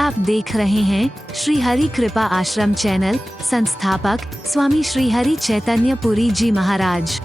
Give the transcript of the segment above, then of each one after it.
आप देख रहे हैं श्री हरि कृपा आश्रम चैनल। संस्थापक स्वामी श्री हरि चैतन्य पुरी जी महाराज।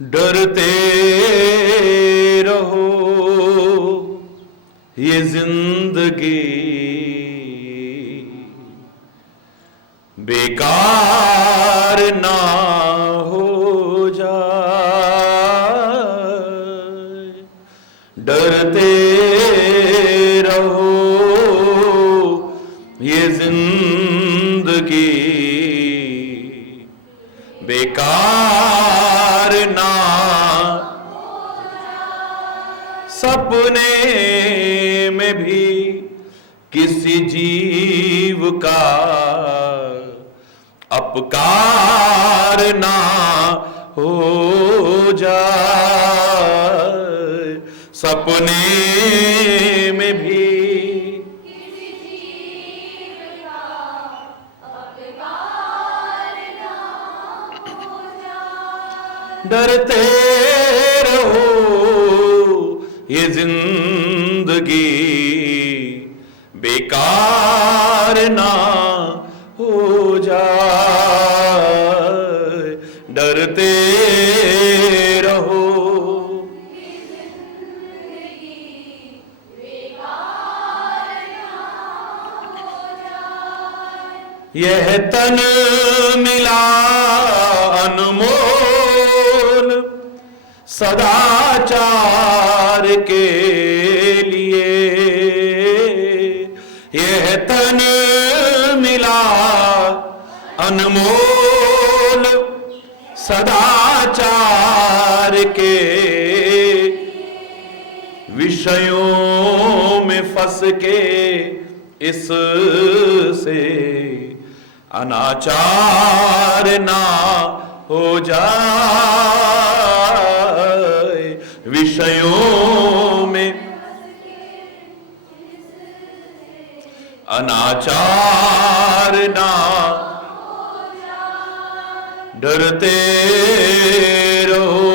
डरते रहो ये जिंदगी बेकार ना हो जाए। डरते रहो ये जिंदगी बेकार ना। सपने में भी किसी जीव का अपकार ना हो जाए। सपने में भी किसी जीव का अपकार ना हो जाए। डरते रहो ये जिंदगी बेकार ना हो जाए। डरते रहो ये जिंदगी बेकार ना हो जाए। यह तन मिला अनमोल सदाचार के लिए। यह तन मिला अनमोल सदाचार के। विषयों में फंस के इससे अनाचार ना हो जाए। विषयों में अनाचार ना हो जाए। डरते रहो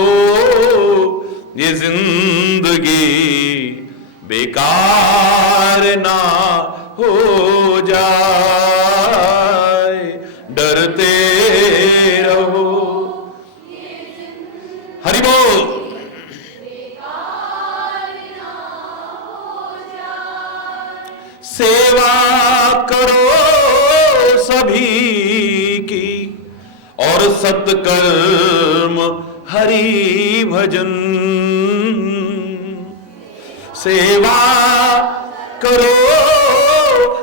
ये जिंदगी बेकार ना हो जाए। डरते रहो हरि बोल। सेवा करो सभी की और सत्कर्म हरि भजन। सेवा करो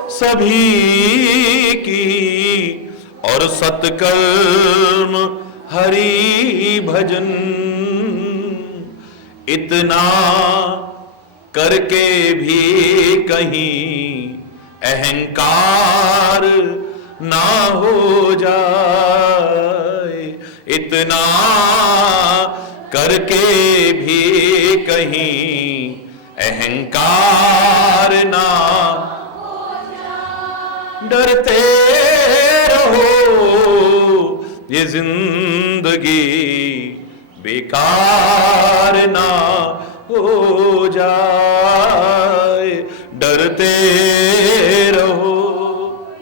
सभी की और सत्कर्म हरि भजन। इतना करके भी कहीं अहंकार ना हो जाए। इतना करके भी कहीं अहंकार ना हो जाए। डरते रहो ये जिंदगी बेकार ना हो जाए। डरते रहो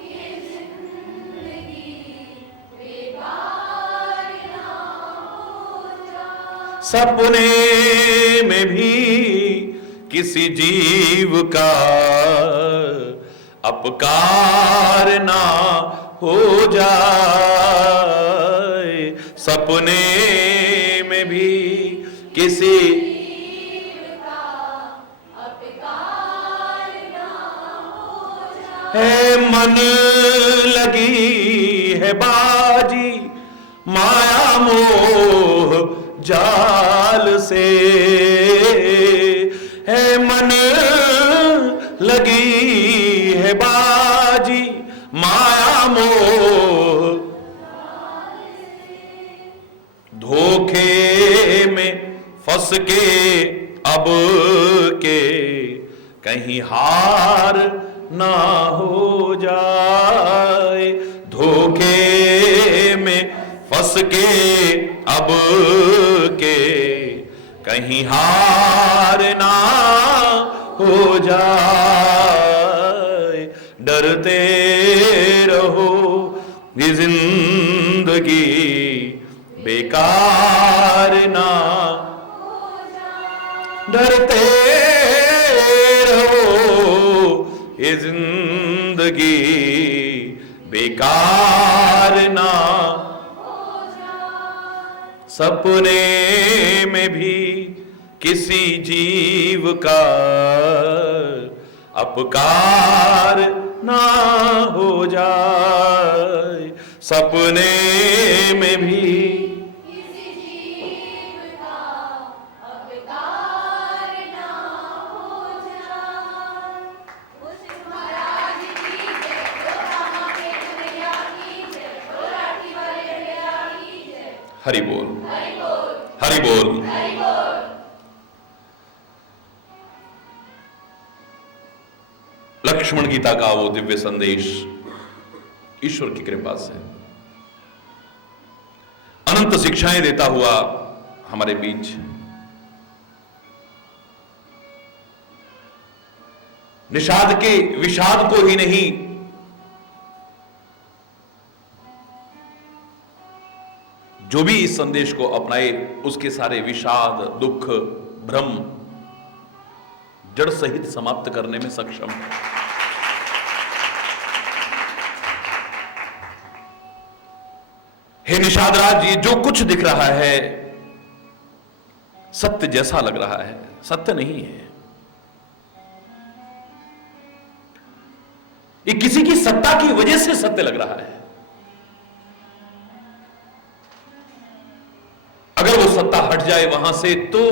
ये जिंदगी बेकार ना हो जाए। सपने में भी किसी जीव का अपकार ना हो जाए। सपने में भी किसी है मन लगी है बाजी माया मोह जाल से, है मन लगी है बाजी माया मोह, धोखे में फंस के अब के कहीं हार ना हो जाए, धोखे में फंस के अब के कहीं हार ना हो जाए, डरते रहो ये जिंदगी बेकार ना, डरते रहो ये जिंदगी बेकार ना, सपने में भी किसी जीव का अपकार ना हो जाए, सपने में भी किसी जीव का अपकार ना हो जाए। उस महाराज की जय, जो रामा के कन्हैया की जय, जो राठी वाले कन्हैया की जय। हरि बोल, हरि बोल, हरि बोल। हरि बोल। लक्ष्मण गीता का वो दिव्य संदेश ईश्वर की कृपा से अनंत शिक्षाएं देता हुआ हमारे बीच निषाद के विषाद को ही नहीं, जो भी इस संदेश को अपनाए उसके सारे विषाद, दुख, भ्रम जड़ सहित समाप्त करने में सक्षम है। हे निषादराज जी, जो कुछ दिख रहा है सत्य जैसा लग रहा है, सत्य नहीं है। ये किसी की सत्ता की वजह से सत्य लग रहा है। अगर वो सत्ता हट जाए वहां से तो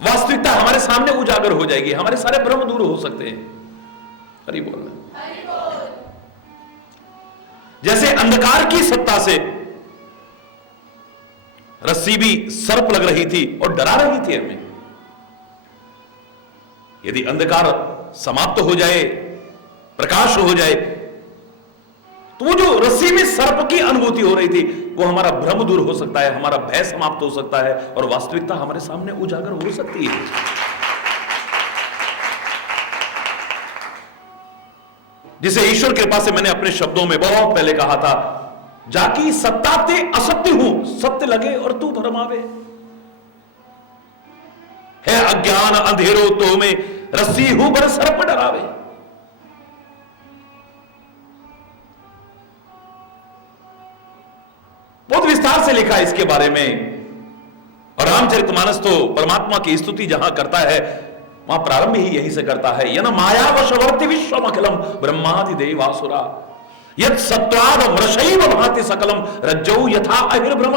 वास्तविकता हमारे सामने उजागर हो जाएगी, हमारे सारे भ्रम दूर हो सकते हैं। हरि बोल। हरि बोल। जैसे अंधकार की सत्ता से रस्सी भी सर्प लग रही थी और डरा रही थी हमें, यदि अंधकार समाप्त हो जाए, प्रकाश हो जाए, तो वो जो रस्सी में सर्प की अनुभूति हो रही थी वो हमारा भ्रम दूर हो सकता है, हमारा भय समाप्त हो सकता है और वास्तविकता हमारे सामने उजागर हो सकती है। जिसे ईश्वर कृपा से मैंने अपने शब्दों में बहुत पहले कहा था, जाकी सत्ता ते असत्य हूं, सत्य लगे और तू भरमावे, है अज्ञान अंधेरो तो में रस्सी हूं बर सर्प डरावे। बहुत विस्तार से लिखा है इसके बारे में, और रामचरितमानस तो परमात्मा की स्तुति जहां करता है वहां प्रारंभ ही यही से करता है। यन माया वशवर्ति विश्वम अखिलम ब्रह्मादि देवासुरा यत् सत्वाद मृषैव भाति सकलम रज्जौ यथा अहिर्भ्रम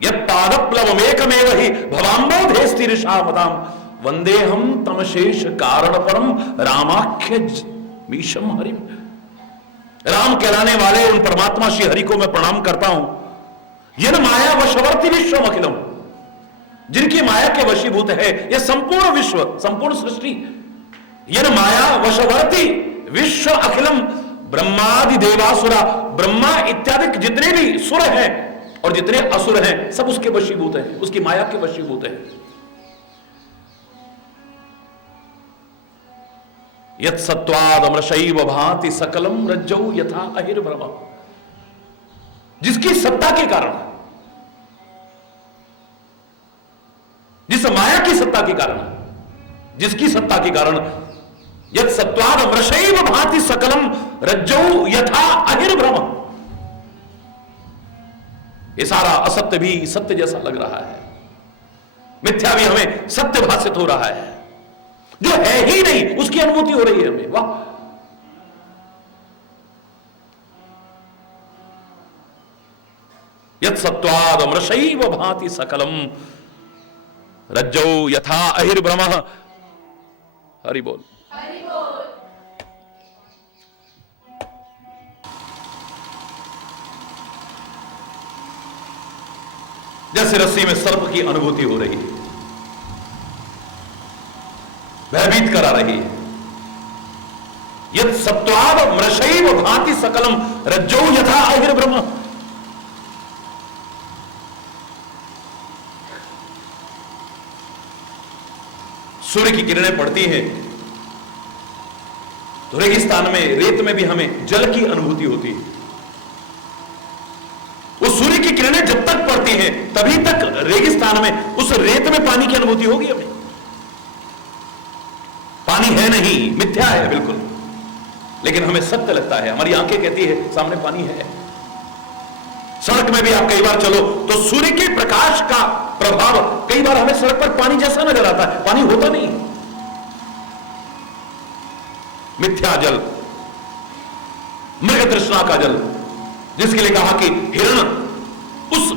यत् पादप्लवमेकमेव हि भवाम्बोधेस्तिरिषामताम वंदेहम तमशेष कारण परम रामाख्य मीशम हरिम। राम कहलाने वाले उन परमात्मा श्री हरि को मैं प्रणाम करता हूं। यन माया वशवर्ति विश्वम अखिलम, जिनकी माया के वशीभूत है यह संपूर्ण विश्व, संपूर्ण सृष्टि। यन माया वशवर्ति विश्व अखिलम ब्रह्मादि देवासुरा, ब्रह्मा इत्यादि जितने भी सुर हैं और जितने असुर हैं सब उसके वशीभूत हैं, उसकी माया के वशीभूत हैं। यत् सत्वाद अमृषैव भाति सकलम रज्जौ यथा अहिर्भ्रम, जिसकी सत्ता के कारण, जिस माया की सत्ता के कारण, जिसकी सत्ता के कारण यत् सत्वाद अमृषैव भाति सकलम रज्जौ यथा अहिर्भ्रम, ये सारा असत्य भी सत्य जैसा लग रहा है। मिथ्या भी हमें सत्य भाषित हो रहा है, जो है ही नहीं उसकी अनुभूति हो रही है हमें। वाह, यत् सत्वाद अमृषैव भाति सकलम रज्जौ यथा अहिर्भ्रमः। हरि बोल। जैसे रस्सी में सर्प की अनुभूति हो रही है, भयभीत करा रही है। यत् सत्वाद मृषैव भाति सकलम रज्जौ यथा अहिर्भ्रमः। सूर्य की किरणें पड़ती हैं तो रेगिस्तान में, रेत में भी हमें जल की अनुभूति होती है। उस सूर्य की किरणें जब तक पड़ती हैं तभी तक रेगिस्तान में उस रेत में पानी की अनुभूति होगी हमें। पानी है नहीं, मिथ्या है बिल्कुल, लेकिन हमें सत्य लगता है। हमारी आंखें कहती है सामने पानी है। सड़क में भी आप कई बार चलो तो सूर्य के प्रकाश का प्रभाव कई बार हमें सड़क पर पानी जैसा नजर आता है, पानी होता नहीं। मिथ्या जल, मृग तृष्णा का जल, जिसके लिए कहा कि हिरण उस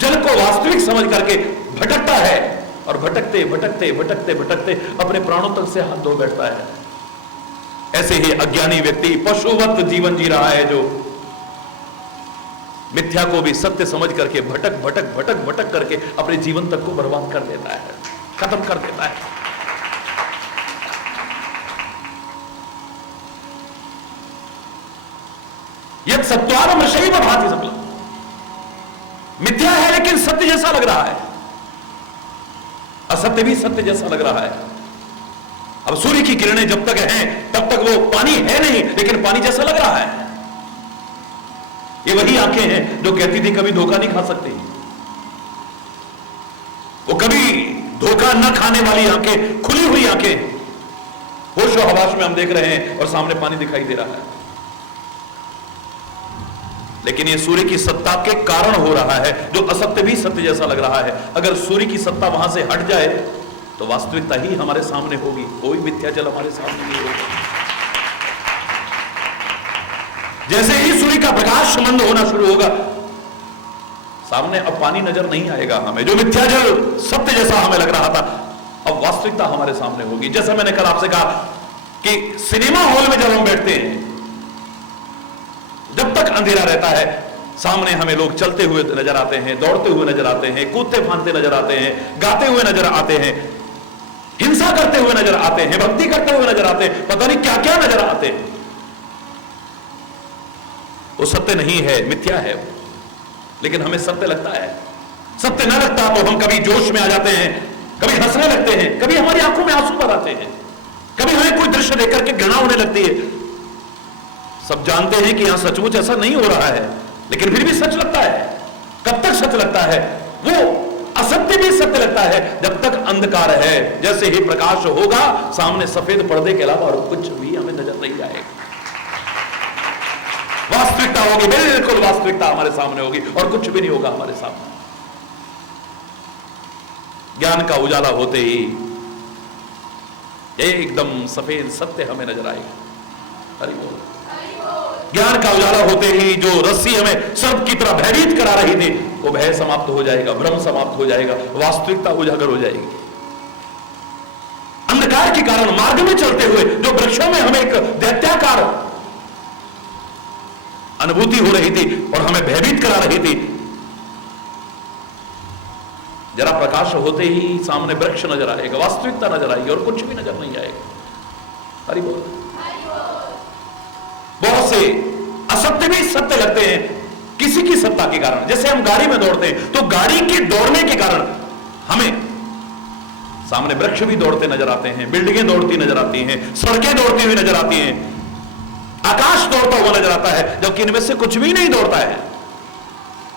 जल को वास्तविक समझ करके भटकता है और भटकते भटकते भटकते भटकते अपने प्राणों तक से हाथ धो बैठता है। ऐसे ही अज्ञानी व्यक्ति पशुवत जीवन जी रहा है, जो मिथ्या को भी सत्य समझ करके भटक भटक भटक भटक करके अपने जीवन तक को बर्बाद कर देता है, खत्म कर देता है। यह सत्वार मृषैव भाति सकलम, मिथ्या है लेकिन सत्य जैसा लग रहा है, असत्य भी सत्य जैसा लग रहा है। अब सूर्य की किरणें जब तक हैं तब तक वो पानी है नहीं, लेकिन पानी जैसा लग रहा है। ये वही आंखें हैं जो कहती थी कभी धोखा नहीं खा सकती, वो कभी धोखा न खाने वाली आंखें, खुली हुई आंखें, होश और हवास में हम देख रहे हैं और सामने पानी दिखाई दे रहा है। लेकिन ये सूर्य की सत्ता के कारण हो रहा है, जो असत्य भी सत्य जैसा लग रहा है। अगर सूर्य की सत्ता वहां से हट जाए तो वास्तविकता ही हमारे सामने होगी, कोई मिथ्या जल हमारे सामने नहीं होगा। जैसे ही सूर्य का प्रकाश मंद होना शुरू होगा, सामने अब पानी नजर नहीं आएगा हमें। जो मिथ्या जल सत्य जैसा हमें लग रहा था, अब वास्तविकता हमारे सामने होगी। जैसा मैंने कल आपसे कहा कि सिनेमा हॉल में जब हम बैठते हैं, जब तक अंधेरा रहता है, सामने हमें लोग चलते हुए नजर आते हैं, दौड़ते हुए नजर आते हैं, कूदते फांदते नजर आते हैं, गाते हुए नजर आते हैं, हिंसा करते हुए नजर आते हैं, भक्ति करते हुए नजर आते हैं, पता नहीं क्या क्या नजर आते हैं। वो सत्य नहीं है, मिथ्या है, लेकिन हमें सत्य लगता है। सत्य न लगता तो हम कभी जोश में आ जाते हैं, कभी हंसने लगते हैं, कभी हमारी आंखों में आंसू भर आते हैं, कभी हमें कोई दृश्य देखकर के घृणा होने लगती है। सब जानते हैं कि यहां सचमुच ऐसा नहीं हो रहा है, लेकिन फिर भी सच लगता है। कब तक सच लगता है? वो असत्य भी सत्य लगता है जब तक अंधकार है। जैसे ही प्रकाश होगा, सामने सफेद पर्दे के अलावा और कुछ भी हमें नजर नहीं आएगा। वास्तविकता होगी, बिल्कुल वास्तविकता हमारे सामने होगी और कुछ भी नहीं होगा हमारे सामने। ज्ञान का उजाला होते ही एकदम सफेद सत्य हमें नजर आएगा। हरि बोल। ज्ञान का उजाला होते ही जो रस्सी हमें सर्प की तरह भयभीत करा रही थी, वो भय समाप्त हो जाएगा, भ्रम समाप्त हो जाएगा, वास्तविकता उजागर हो जाएगी। अंधकार के कारण मार्ग में चलते हुए जो वृक्षों में हमें एक दैत्याकार अनुभूति हो रही थी और हमें भयभीत करा रही थी, जरा प्रकाश होते ही सामने वृक्ष नजर आएगा, वास्तविकता नजर आएगी और कुछ भी नजर नहीं आएगा। हरि बोल। बहुत से असत्य भी सत्य लगते हैं किसी की सत्ता के कारण। जैसे हम गाड़ी में दौड़ते हैं तो गाड़ी के दौड़ने के कारण हमें सामने वृक्ष भी दौड़ते नजर आते हैं, बिल्डिंगें दौड़ती नजर आती हैं, सड़कें दौड़ती हुई नजर आती हैं, आकाश दौड़ता हुआ नजर आता है, जबकि इनमें से कुछ भी नहीं दौड़ता है।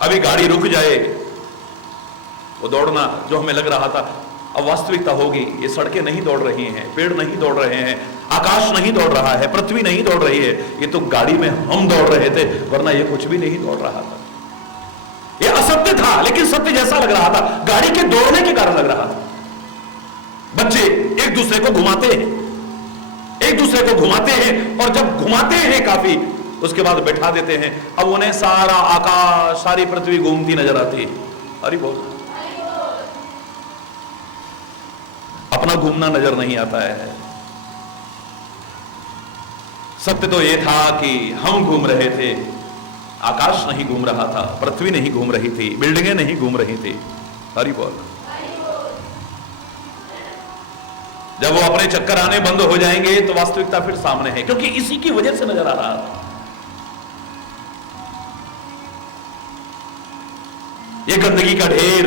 अभी गाड़ी रुक जाए, वो दौड़ना जो हमें लग रहा था अब वास्तविकता होगी। ये सड़कें नहीं दौड़ रही हैं, पेड़ नहीं दौड़ रहे हैं, आकाश नहीं दौड़ रहा है, पृथ्वी नहीं दौड़ रही है, ये तो गाड़ी में हम दौड़ रहे थे, वरना ये कुछ भी नहीं दौड़ रहा था। ये असत्य था लेकिन सत्य जैसा लग रहा था, गाड़ी के दौड़ने के कारण लग रहा था। बच्चे एक दूसरे को घुमाते हैं, एक दूसरे को घुमाते हैं, और जब घुमाते हैं काफी उसके बाद बैठा देते हैं। अब उन्हें सारा आकाश, सारी पृथ्वी घूमती नजर आती है। हरि बोल। अपना घूमना नजर नहीं आता है। सत्य तो यह था कि हम घूम रहे थे, आकाश नहीं घूम रहा था, पृथ्वी नहीं घूम रही थी, बिल्डिंगें नहीं घूम रही थी। हरि बोल। जब वो अपने चक्कर आने बंद हो जाएंगे तो वास्तविकता फिर सामने है, क्योंकि इसी की वजह से नजर आ रहा था। ये गंदगी का ढेर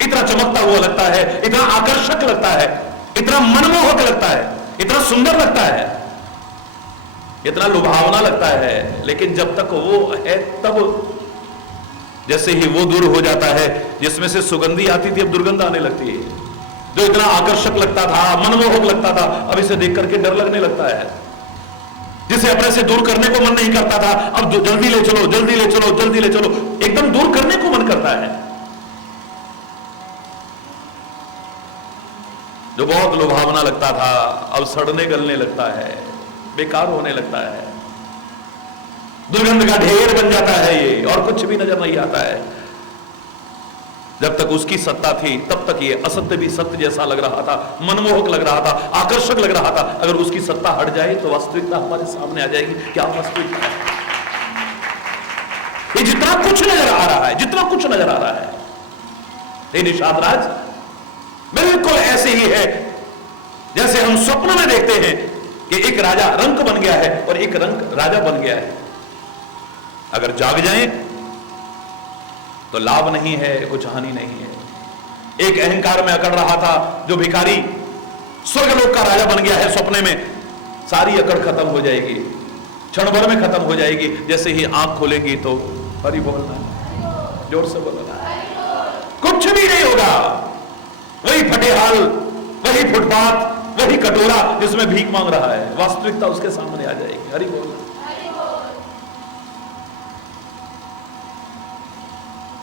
इतना चमकता हुआ लगता है, इतना आकर्षक लगता है, इतना मनमोहक लगता है, इतना सुंदर लगता है, इतना लुभावना लगता है, लेकिन जब तक वो है तब जैसे ही वो दूर हो जाता है, जिसमें से सुगंधी आती थी अब दुर्गंध आने लगती है। जो इतना आकर्षक लगता था, मनमोहक लगता था, अब इसे देख करके डर लगने लगता है। जिसे अपने से दूर करने को मन नहीं करता था, अब जल्दी ले चलो, जल्दी ले चलो, जल्दी ले चलो, एकदम दूर करने को मन करता है। जो बहुत लुभावना लगता था अब सड़ने गलने लगता है, बेकार होने लगता है, दुर्गंध का ढेर बन जाता है ये, और कुछ भी नजर नहीं आता है। जब तक उसकी सत्ता थी तब तक ये असत्य भी सत्य जैसा लग रहा था, मनमोहक लग रहा था, आकर्षक लग रहा था। अगर उसकी सत्ता हट जाए तो वास्तविकता हमारे सामने आ जाएगी। क्या वास्तविकता है? ये जितना कुछ नजर आ रहा है, जितना कुछ नजर आ रहा है, ये निषाद राज बिल्कुल ऐसे ही है जैसे हम स्वप्न में देखते हैं कि एक राजा रंक बन गया है और एक रंक राजा बन गया है। अगर जाग जाएं तो लाभ नहीं है, कुछ हानि नहीं है। एक अहंकार में अकड़ रहा था जो भिखारी स्वर्गलोक का राजा बन गया है, सपने में सारी अकड़ खत्म हो जाएगी, क्षण भर में खत्म हो जाएगी। जैसे ही आंख खोलेंगी तो हरि बोलना, जोर से बोलना, कुछ भी नहीं होगा। वही फटेहाल, वही फुटपाथ, वही कटोरा जिसमें भीख मांग रहा है, वास्तविकता उसके सामने आ जाएगी। हरि बोलना।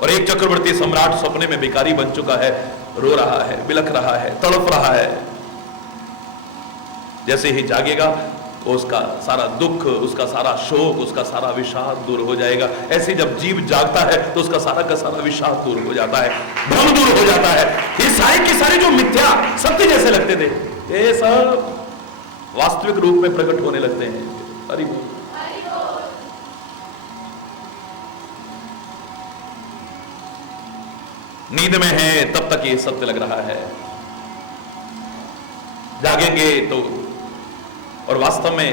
और एक चक्रवर्ती सम्राट सपने में भिखारी बन चुका है, रो रहा है, बिलख रहा है, तड़प रहा है। जैसे ही जागेगा उसका सारा दुख, उसका सारा शोक, उसका सारा विषाद दूर हो जाएगा। ऐसे जब जीव जागता है तो उसका सारा का सारा विषाद दूर हो जाता है, भ्रम दूर हो जाता है। ये सारे के सारे जो मिथ्या सत्य जैसे लगते थे, ये सब वास्तविक रूप में प्रकट होने लगते हैं। हरि बोल। नींद में है तब तक ये सत्य लग रहा है, जागेंगे तो। और वास्तव में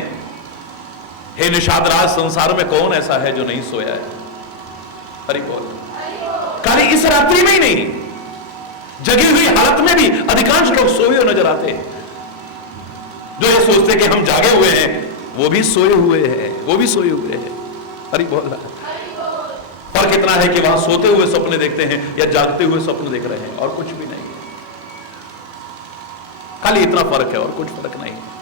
हे निषाद राज, संसार में कौन ऐसा है जो नहीं सोया है? हरि बोल। खाली इस रात्रि में ही नहीं, जगी हुई हालत में भी अधिकांश लोग सोए हुए नजर आते हैं। जो ये सोचते कि हम जागे हुए हैं, वो भी सोए हुए हैं, वो भी सोए हुए हैं। हरि बोल। फर्क इतना है कि वहां सोते हुए सपने देखते हैं या जागते हुए स्वप्न देख रहे हैं, और कुछ भी नहीं है। खाली इतना फर्क है और कुछ फर्क नहीं है।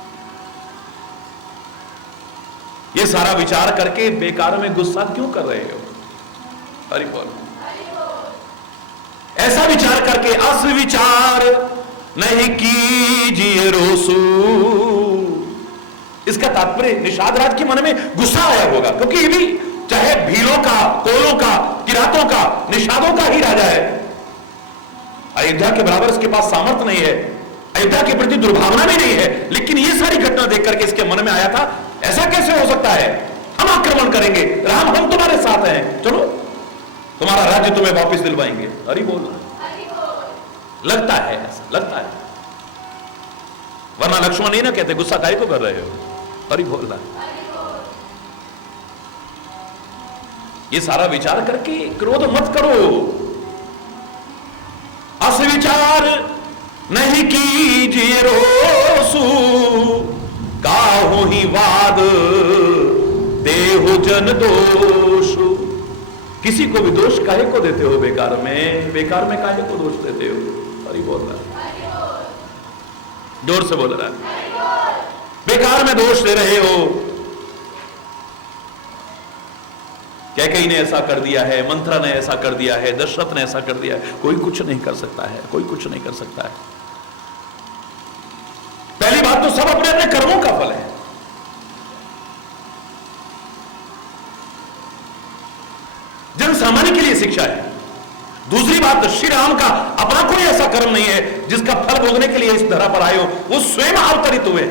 ये सारा विचार करके बेकार में गुस्सा क्यों कर रहे हो? हरि बोल। ऐसा विचार करके असविचार नहीं कीजिए रोसू। इसका तात्पर्य निषाद राज के मन में गुस्सा आया होगा, क्योंकि ये भी चाहे भीलों का, कोलों का, किरातों का, निषादों का ही राजा है। अयोध्या के बराबर इसके पास सामर्थ्य नहीं है, अयोध्या के प्रति दुर्भावना भी नहीं है, लेकिन ये सारी घटना देख करके इसके मन में आया था, ऐसा कैसे हो सकता है? हम आक्रमण करेंगे, राम हम तुम्हारे साथ हैं, चलो तुम्हारा राज्य तुम्हें वापस दिलवाएंगे। हरि बोल। लगता है ऐसा, लगता है, वरना लक्ष्मण नहीं ना कहते गुस्सा काहे को कर रहे हो? हरि बोल। ये सारा विचार करके क्रोध मत करो। असविचार नहीं कीजिए रोसू, काहू ही वाद देहु जन दोषु। किसी को भी दोष काहे को देते हो? बेकार में, बेकार में काहे को दोष देते हो? हरि बोल रहा है, जोर से बोल रहा है। बेकार में दोष दे रहे हो। कैकेयी ने ऐसा कर दिया है, मंत्रा ने ऐसा कर दिया है, दशरथ ने ऐसा कर दिया है। कोई कुछ नहीं कर सकता है, कोई कुछ नहीं कर सकता है। पहली बात तो सब अपने अपने कर्मों का फल है। जन सामान्य के लिए शिक्षा है। दूसरी बात, श्री राम का अपना कोई ऐसा कर्म नहीं है जिसका फल भोगने के लिए इस धरा पर आए हो। वो स्वयं अवतरित हुए,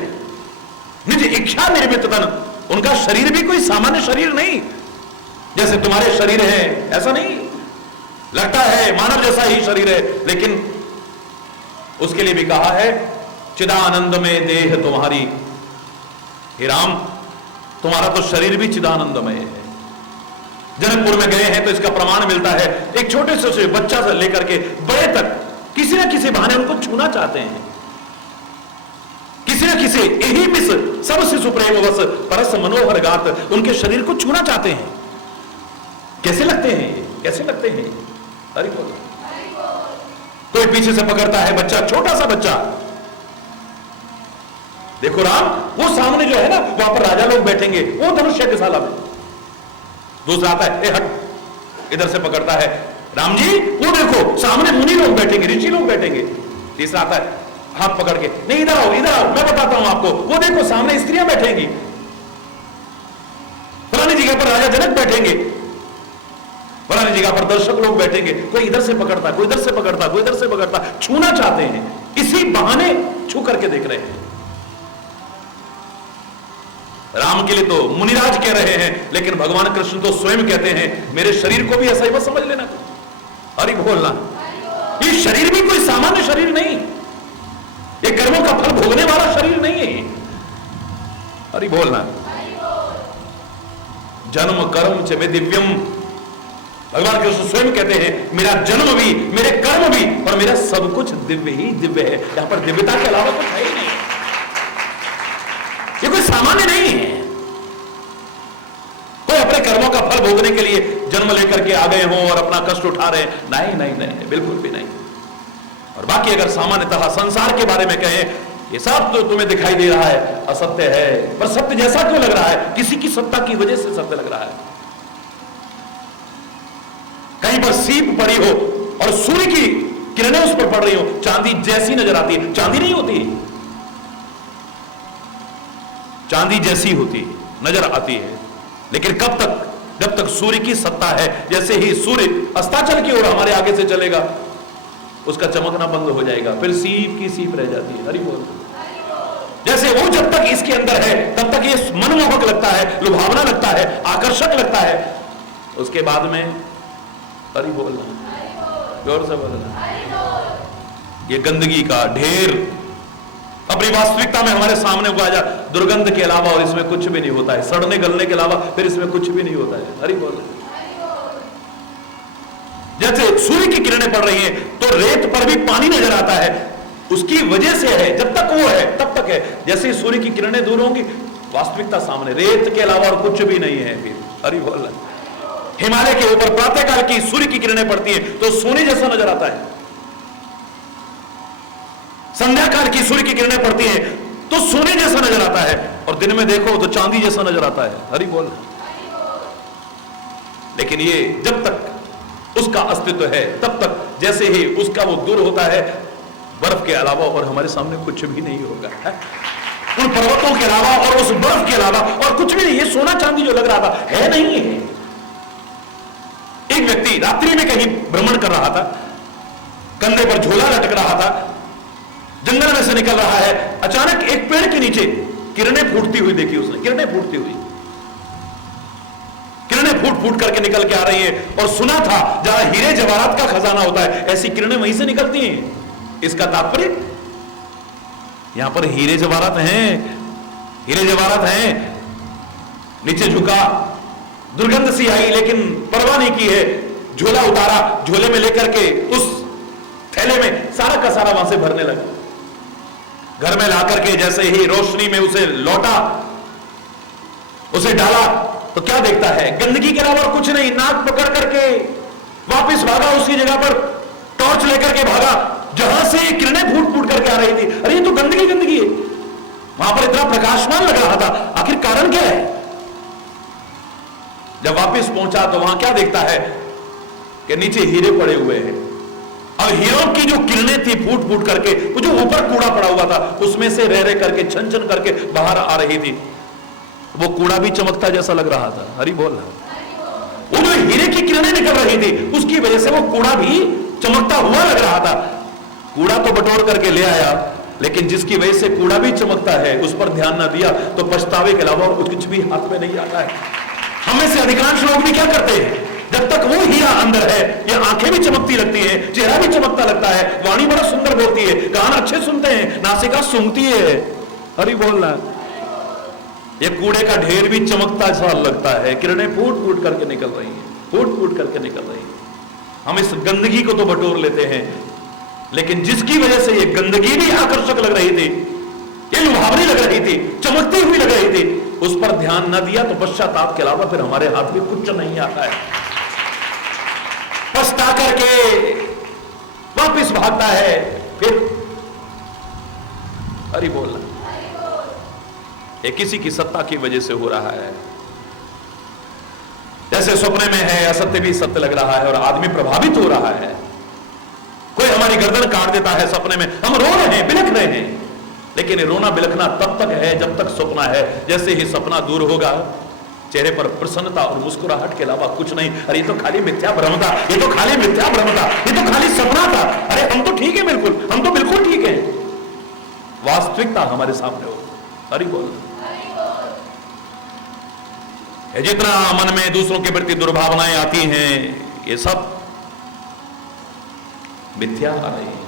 निज इच्छा निर्मित तन। उनका शरीर भी कोई सामान्य शरीर नहीं, जैसे तुम्हारे शरीर है ऐसा नहीं। लगता है मानव जैसा ही शरीर है, लेकिन उसके लिए भी कहा है चिदानंद में देह तुम्हारी। हे राम, तुम्हारा तो शरीर भी चिदानंदमय है। जनकपुर में गए हैं तो इसका प्रमाण मिलता है। एक छोटे से बच्चा से लेकर के बड़े तक किसी न किसी बहाने उनको छूना चाहते हैं। किसी न किसी यही मिस सब शिशु प्रेम वस परस मनोहर गात, उनके शरीर को छूना चाहते हैं। कैसे लगते हैं ये, कैसे लगते हैं? हरि बोल। कोई पीछे से पकड़ता है बच्चा, छोटा सा बच्चा। देखो राम, वो सामने जो है ना, वहां पर राजा लोग बैठेंगे, वो धनुष यज्ञशाला में। दूसरा आता है, ए हट, इधर से पकड़ता है, राम जी वो देखो सामने मुनि लोग बैठेंगे, ऋषि लोग बैठेंगे। तीसरा आता है हाथ पकड़ के, नहीं इधर आओ, इधर आओ, मैं बताता हूं आपको, वो देखो सामने स्त्रियां बैठेंगी, फलानी जगह पर राजा जनक बैठेंगे, फलानी जगह पर दर्शक लोग बैठेंगे। कोई इधर से पकड़ता, कोई इधर से पकड़ता, कोई इधर से पकड़ता, छूना चाहते हैं। इसी बहाने छू करके देख रहे हैं। राम के लिए तो मुनिराज कह रहे हैं, लेकिन भगवान कृष्ण तो स्वयं कहते हैं मेरे शरीर को भी ऐसा ही बस समझ लेना। हरि बोलना। ये शरीर भी कोई सामान्य शरीर नहीं, ये कर्मों का फल भोगने वाला शरीर नहीं है। हरि बोलना। जन्म कर्म च मे दिव्यम, भगवान कृष्ण स्वयं कहते हैं मेरा जन्म भी, मेरे कर्म भी और मेरा सब कुछ दिव्य ही दिव्य है। यहां पर दिव्यता के अलावा कुछ है ही नहीं, ये कोई सामान्य नहीं है। कोई अपने कर्मों का फल भोगने के लिए जन्म लेकर के आ गए हों और अपना कष्ट उठा रहे हैं, नहीं नहीं नहीं, बिल्कुल भी नहीं। और बाकी अगर सामान्यतः संसार के बारे में कहें, ये सब तो तुम्हें दिखाई दे रहा है असत्य है, पर सत्य जैसा क्यों लग रहा है? किसी की सत्ता की वजह से सत्य लग रहा है। कहीं पर सीप पड़ी हो और सूर्य की किरणें उस पर पड़ रही हो, चांदी जैसी नजर आती है, चांदी नहीं होती, चांदी जैसी होती नजर आती है। लेकिन कब तक? जब तक सूर्य की सत्ता है। जैसे ही सूर्य अस्ताचल की ओर हमारे आगे से चलेगा, उसका चमकना बंद हो जाएगा, फिर सीप की सीप रह जाती है। हरि बोल। जैसे वो जब तक इसके अंदर है तब तक ये मनमोहक लगता है, लुभावना लगता है, आकर्षक लगता है। उसके बाद में हरि बोलना, जोर से बोलना, ये गंदगी का ढेर अपनी वास्तविकता में हमारे सामने को आ जा। दुर्गंध के अलावा और इसमें कुछ भी नहीं होता है, सड़ने गलने के अलावा फिर इसमें कुछ भी नहीं होता है। हरि बोल। जैसे सूर्य की किरणें पड़ रही हैं तो रेत पर भी पानी नजर आता है, उसकी वजह से है, जब तक वो है तब तक है। जैसे ही सूर्य की किरणें दूर होंगी, वास्तविकता सामने, रेत के अलावा और कुछ भी नहीं है। फिर हरि बोल। हिमालय के ऊपर प्रातःकाल की सूर्य की किरणें पड़ती हैं तो सोने जैसा नजर आता है, संध्या काल की सूर्य की किरणें पड़ती हैं तो सोने जैसा नजर आता है, और दिन में देखो तो चांदी जैसा नजर आता है। हरि बोल। लेकिन ये जब तक उसका अस्तित्व है तब तक, जैसे ही उसका वो दूर होता है, बर्फ के अलावा और हमारे सामने कुछ भी नहीं होगा है? उन पर्वतों के अलावा और उस बर्फ के अलावा और कुछ भी नहीं। ये सोना चांदी जो लग रहा था है नहीं है। एक व्यक्ति रात्रि में कहीं भ्रमण कर रहा था, कंधे पर झोला लटक रहा था, जंगल में से निकल रहा है, अचानक एक पेड़ के नीचे किरणें फूटती हुई देखी उसने। किरणें फूटती हुई, किरणें फूट फूट करके निकल के आ रही है। और सुना था जहां हीरे जवाहरात का खजाना होता है, ऐसी किरणें वहीं से निकलती हैं। इसका तात्पर्य यहां पर हीरे जवाहरात हैं, हीरे जवाहरात हैं। नीचे झुका, दुर्गंध सी आई, लेकिन परवाह नहीं की है। झोला उतारा, झोले में लेकर के उस थैले में सारा का सारा वहां से भरने लगा। घर में लाकर के जैसे ही रोशनी में उसे लौटा, उसे डाला, तो क्या देखता है? गंदगी के अलावा कुछ नहीं। नाक पकड़ करके वापस भागा उसी जगह पर, टॉर्च लेकर के भागा जहां से किरणें फूट फूट करके आ रही थी। अरे ये तो गंदगी गंदगी है। वहां पर इतना प्रकाशमान लग रहा था, आखिर कारण क्या है? जब वापस पहुंचा तो वहां क्या देखता है कि नीचे हीरे पड़े हुए हैं। अब हीरों की जो किरणें थी फूट फूट करके, वो जो ऊपर कूड़ा पड़ा हुआ था उसमें से रह रह करके छन छन करके बाहर आ रही थी। वो कूड़ा भी चमकता जैसा लग रहा था। हरि बोल रहा। वो जो हीरे की किरणें निकल रही थी उसकी वजह से वो कूड़ा भी चमकता हुआ लग रहा था। कूड़ा तो बटोर करके ले आया, लेकिन जिसकी वजह से कूड़ा भी चमकता है उस पर ध्यान ना दिया तो पछतावे के अलावा और कुछ भी हाथ में नहीं आता है। हमें से अधिकांश लोग भी क्या करते हैं, जब तक वो हीरा अंदर है, ये आंखें भी चमकती लगती हैं, चेहरा भी चमकता लगता है, वाणी बड़ा सुंदर बोलती है, कान अच्छे सुनते हैं, नासिका सूंघती है। हरि बोलना। ये कूड़े का ढेर भी चमकता सा लगता है, किरणें फूट फूट करके निकल रही है, फूट फूट करके निकल रही है। हम इस गंदगी को तो बटोर लेते हैं, लेकिन जिसकी वजह से ये गंदगी भी आकर्षक लग रही थी, ये लुभावनी लग रही थी, चमकती हुई लग रही थी, उस पर ध्यान न दिया तो पश्चाताप के अलावा फिर हमारे हाथ में कुछ नहीं आता है। पछता करके वापिस भागता है। फिर हरि बोलना। ये किसी की सत्ता की वजह से हो रहा है। जैसे सपने में है असत्य भी सत्य लग रहा है और आदमी प्रभावित हो रहा है। कोई हमारी गर्दन काट देता है सपने में, हम रो रहे हैं, बिलख रहे हैं, लेकिन रोना बिलखना तब तक है जब तक सपना है। जैसे ही सपना दूर होगा चेहरे पर प्रसन्नता और मुस्कुराहट के अलावा कुछ नहीं। अरे ये तो खाली मिथ्या भ्रम था, ये तो खाली मिथ्या भ्रम था, ये तो खाली सपना था। अरे हम तो ठीक है, बिल्कुल हम तो बिल्कुल ठीक है। वास्तविकता हमारे सामने हो। हरि बोल। जितना मन में दूसरों के प्रति दुर्भावनाएं आती हैं ये सब मिथ्या आ रही है।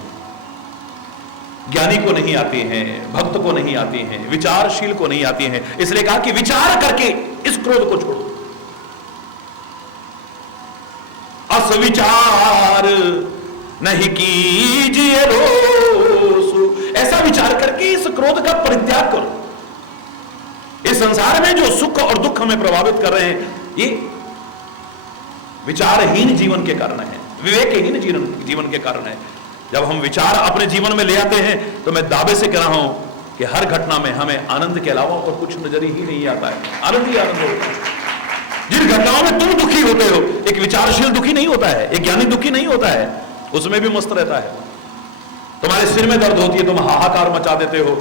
ज्ञानी को नहीं आती हैं, भक्त को नहीं आती हैं, विचारशील को नहीं आती हैं। इसलिए कहा कि विचार करके इस क्रोध को छोड़ो। असविचार नहीं कीजिए रोसु, ऐसा विचार करके इस क्रोध का परित्याग करो। इस संसार में जो सुख और दुख हमें प्रभावित कर रहे हैं ये विचारहीन जीवन के कारण है, विवेकहीन जीवन के कारण है। जब हम विचार अपने जीवन में ले आते हैं तो मैं दावे से कह रहा हूं कि हर घटना में हमें आनंद के अलावा और कुछ नजर ही नहीं आता है। आनंद ही आनंद होता है। जिन घटनाओं में तुम दुखी होते हो, एक विचारशील दुखी नहीं होता है, एक ज्ञानी दुखी नहीं होता है, उसमें भी मस्त रहता है। तुम्हारे सिर में दर्द होती है, तुम हाहाकार मचा देते हो।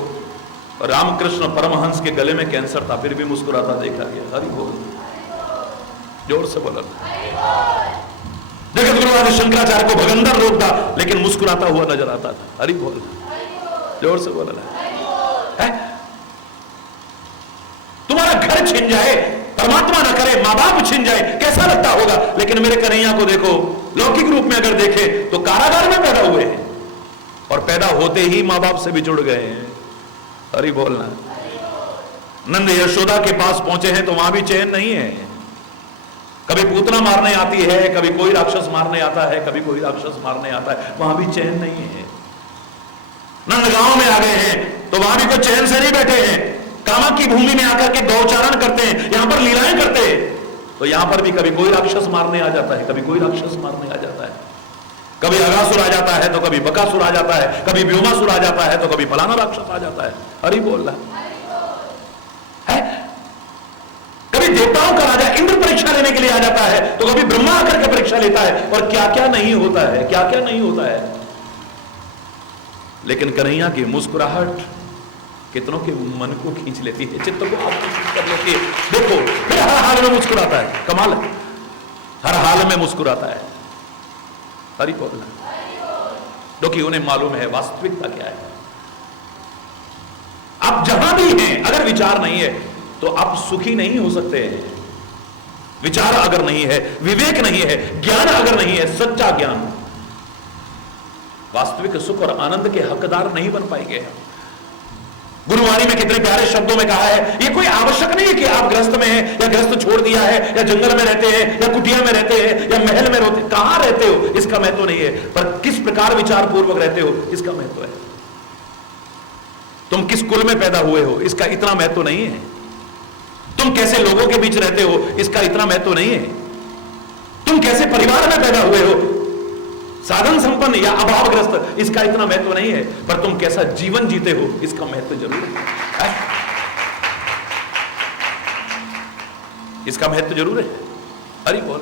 रामकृष्ण परमहंस के गले में कैंसर था, फिर भी मुस्कुराता देखा गया। हरि बोल। जोर से बोला। जगत गुरु आदि शंकराचार्य को भगंदर रोग था, लेकिन मुस्कुराता हुआ नजर आता था। हरि बोल। जोर से बोला। तुम्हारा घर छिन जाए, परमात्मा न करे मां बाप छिन जाए, कैसा लगता होगा। लेकिन मेरे कन्हैया को देखो, लौकिक रूप में अगर देखे तो कारागार में पैदा हुए हैं और पैदा होते ही मां बाप से भी जुड़ गए हैं। हरि बोलना। नंद यशोदा के पास पहुंचे हैं तो वहां भी चैन नहीं है। कभी पूतना मारने आती है, कभी कोई राक्षस मारने आता है, कभी कोई राक्षस मारने आता है, वहां भी चैन नहीं है। नंदगांव में आ गए हैं तो वहां भी कोई चैन से नहीं बैठे हैं। कामा की भूमि में आकर के गौचारण करते हैं, यहां पर लीलाएं करते हैं, तो यहां पर भी कभी कोई राक्षस मारने आ जाता है, कभी कोई राक्षस मारने आ जाता है। कभी अगासुर आ जाता है तो कभी बकासुर आ जाता है, कभी व्योमासुर आ जाता है तो कभी फलाना राक्षस आ जाता है। हरि बोल रहा है। कभी देवताओं का राजा इंद्र परीक्षा लेने के लिए आ जाता है तो कभी ब्रह्मा आकर के परीक्षा लेता है। और क्या क्या नहीं होता है, क्या क्या नहीं होता है। लेकिन कन्हैया की मुस्कुराहट कितनों के मन को खींच लेती है, चित्त को आकर्षित कर लेती है। देखो फिर हर हाल में मुस्कुराता है, कमाल है, हर हाल में मुस्कुराता है। हरि बोलना। क्योंकि उन्हें मालूम है वास्तविकता क्या है। आप जहां भी हैं अगर विचार नहीं है तो आप सुखी नहीं हो सकते हैं। विचार अगर नहीं है, विवेक नहीं है, ज्ञान अगर नहीं है, सच्चा ज्ञान, वास्तविक सुख और आनंद के हकदार नहीं बन पाएंगे। गुरुवाणी में कितने प्यारे शब्दों में कहा है, ये कोई आवश्यक नहीं है कि आप गृहस्थ में हैं या गृहस्थ छोड़ दिया है या जंगल में रहते हैं या कुटिया में रहते हैं या महल में रहते, कहां रहते हो इसका महत्व नहीं है, पर किस प्रकार विचार पूर्वक रहते हो इसका महत्व है। तुम किस कुल में पैदा हुए हो इसका इतना महत्व नहीं है। तुम कैसे लोगों के बीच रहते हो इसका इतना महत्व नहीं है। तुम कैसे परिवार में पैदा हुए हो, साधन संपन्न या अभावग्रस्त, इसका इतना महत्व नहीं है, पर तुम कैसा जीवन जीते हो इसका महत्व जरूर है। इसका महत्व जरूर है। हरि बोल।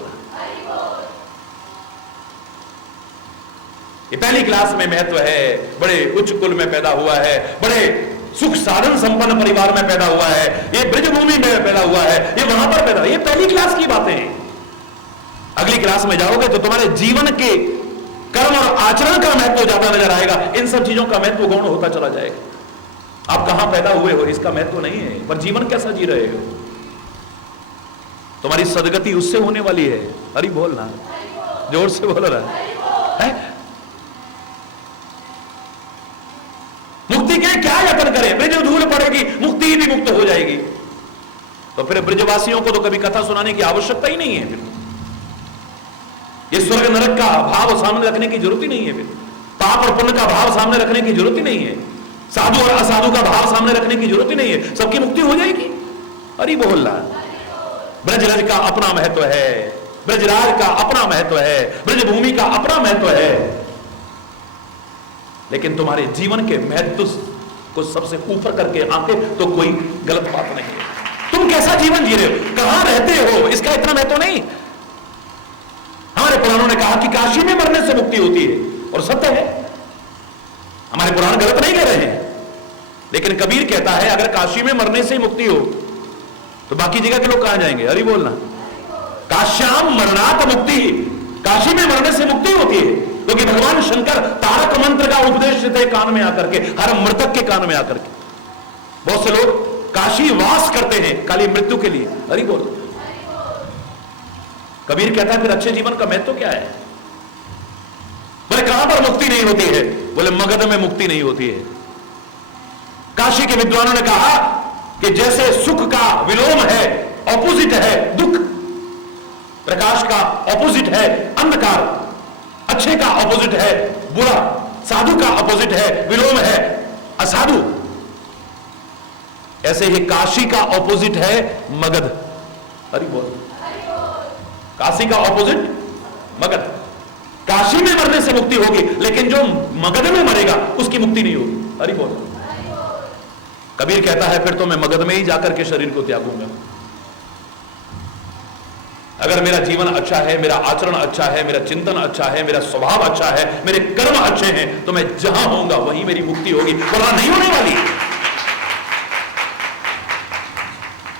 ये पहली क्लास में महत्व है, बड़े उच्च कुल में पैदा हुआ है, बड़े सुख साधन संपन्न परिवार में पैदा हुआ है, ये ब्रजभूमि में पैदा हुआ है, ये वहां पर पैदा, ये पहली क्लास की बातें हैं। अगली क्लास में जाओगे तो तुम्हारे जीवन के कर्म और आचरण का महत्व ज्यादा नजर आएगा, इन सब चीजों का महत्व गौण होता चला जाएगा। आप कहां पैदा हुए हो इसका महत्व नहीं है, पर जीवन कैसा जी रहे हो, तुम्हारी सदगति उससे होने वाली है। हरि बोलना, जोर से बोलो ना है? मुक्ति के क्या यत्न करें, ब्रज धूल पड़ेगी मुक्ति ही भी मुक्त हो जाएगी। तो फिर ब्रजवासियों को तो कभी कथा सुनाने की आवश्यकता ही नहीं है, फिर ये स्वर्ग नरक का भाव सामने रखने की जरूरत ही नहीं है, फिर पाप और पुण्य का भाव सामने रखने की जरूरत ही नहीं है, साधु और असाधु का भाव सामने रखने की जरूरत ही नहीं है, सबकी मुक्ति हो जाएगी। हरि बोल रहा। ब्रजराज का अपना महत्व है, ब्रजराज का अपना महत्व है, ब्रजभूमि का अपना महत्व है, लेकिन तुम्हारे जीवन के महत्व को सबसे ऊपर करके आके तो कोई गलत बात नहीं है। तुम कैसा जीवन जी रहे हो, कहां रहते हो, इसका इतना महत्व नहीं। हमारे पुराणों ने कहा कि काशी में मरने से मुक्ति होती है, और सत्य है, हमारे पुराण गलत नहीं कह रहे हैं। लेकिन कबीर कहता है अगर काशी में मरने से मुक्ति हो तो बाकी जगह के लोग कहां जाएंगे। हरि बोलना। काश्याम मरणात मुक्ति, काशी में मरने से मुक्ति होती है, क्योंकि भगवान शंकर तारक मंत्र का उपदेश देते कान में आकर के, हर मृतक के कान में आकर के। बहुत से लोग काशी वास करते हैं खाली मृत्यु के लिए। हरि बोल। कबीर कहता है फिर अच्छे जीवन का महत्व क्या है। बोले कहां पर मुक्ति नहीं होती है, बोले मगध में मुक्ति नहीं होती है। काशी के विद्वानों ने कहा कि जैसे सुख का विलोम है, ऑपोजिट है दुख, प्रकाश का ऑपोजिट है अंधकार, अच्छे का ऑपोजिट है बुरा, साधु का ऑपोजिट है विलोम है असाधु, ऐसे ही काशी का ऑपोजिट है मगध। हरि बोल। काशी का ऑपोजिट मगध। काशी में मरने से मुक्ति होगी, लेकिन जो मगध में मरेगा उसकी मुक्ति नहीं होगी। हरि बोल। कबीर कहता है फिर तो मैं मगध में ही जाकर के शरीर को त्यागूंगा। अगर मेरा जीवन अच्छा है, मेरा आचरण अच्छा है, मेरा चिंतन अच्छा है, मेरा स्वभाव अच्छा है, मेरे कर्म अच्छे हैं, तो मैं जहां होऊंगा वहीं मेरी मुक्ति होगी, वरना नहीं होने वाली।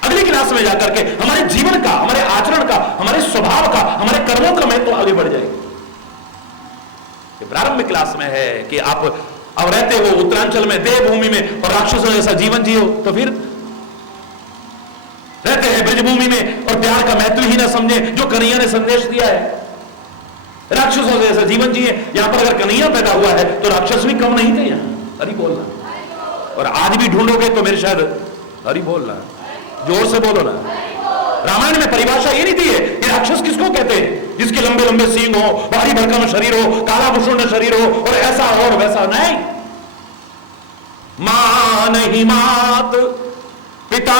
अगली क्लास में जाकर के हमारे जीवन का, हमारे आचरण का, हमारे स्वभाव का, हमारे कर्मों का महत्व आगे बढ़ जाएगा। प्रारंभिक क्लास में है कि आप अब रहते हो उत्तरांचल में, देवभूमि में, और राक्षसों जैसा जीवन जियो, तो फिर रहते हैं ब्रजभूमि में और प्यार का महत्व ही ना समझे, जो कन्हैया ने संदेश दिया है। राक्षसों जैसा जीवन जिए। यहां पर अगर कन्हैया पैदा हुआ है तो राक्षस भी कम नहीं थे यहां। हरि बोलना। और आज भी ढूंढोगे तो मेरे शायद, हरि बोलना, जोर से बोलो ना। रामायण में परिभाषा ये नहीं दी है कि राक्षस किसको कहते हैं, जिसके लंबे लंबे सींग हो, भारी भरकम शरीर हो, काला भूषण शरीर हो, और ऐसा हो और वैसा नहीं। मां नहीं मात, पिता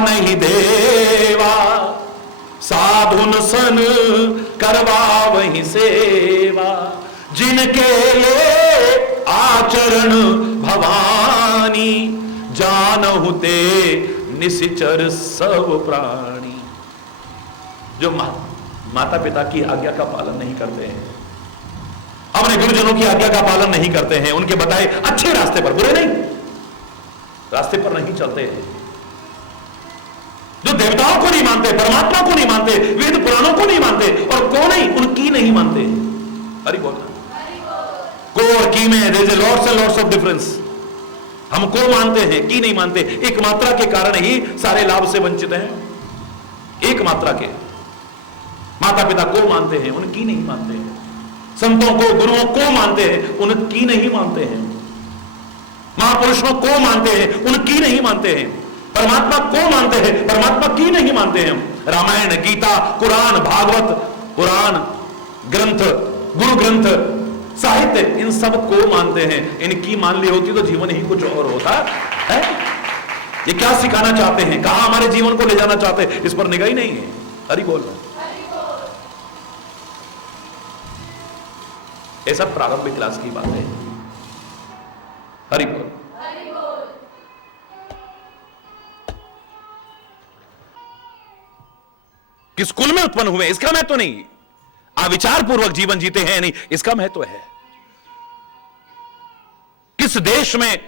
नहीं देवा, साधुन सन करवा वही सेवा, जिनके ये आचरण भवानी, जानहु ते निशिचर सब प्राणी। जो माता पिता की आज्ञा का पालन नहीं करते हैं, अपने गुरुजनों की आज्ञा का पालन नहीं करते हैं, उनके बताए अच्छे रास्ते पर, बुरे नहीं रास्ते पर नहीं चलते हैं, जो देवताओं को नहीं मानते, परमात्मा को नहीं मानते, वेद पुराणों को नहीं मानते, और को नहीं, उनकी नहीं मानते। हरि बोलना। को और की में there is lots and lots of difference. हम को मानते हैं, की नहीं मानते। एक मात्रा के कारण ही सारे लाभ से वंचित हैं। एक मात्रा के माता पिता को मानते हैं, उनकी नहीं मानते हैं। संतों को, गुरुओं को मानते हैं, उनकी नहीं मानते हैं। महापुरुषों को मानते हैं, उनकी नहीं मानते हैं। परमात्मा को मानते हैं, परमात्मा की नहीं मानते हैं। रामायण, गीता, कुरान, भागवत, पुराण ग्रंथ, गुरु ग्रंथ, साहित्य, इन सब को मानते हैं। इनकी मान ली होती तो जीवन ही कुछ और होता है। ये क्या सिखाना चाहते हैं, कहां हमारे जीवन को ले जाना चाहते हैं, इस पर निगाह ही नहीं है। हरि बोल। ये सब प्रारंभिक क्लास की बात है। हरि बोल। किस कुल में उत्पन्न हुए इसका महत्व नहीं, अविचार पूर्वक जीवन जीते हैं नहीं इसका महत्व है, किस देश में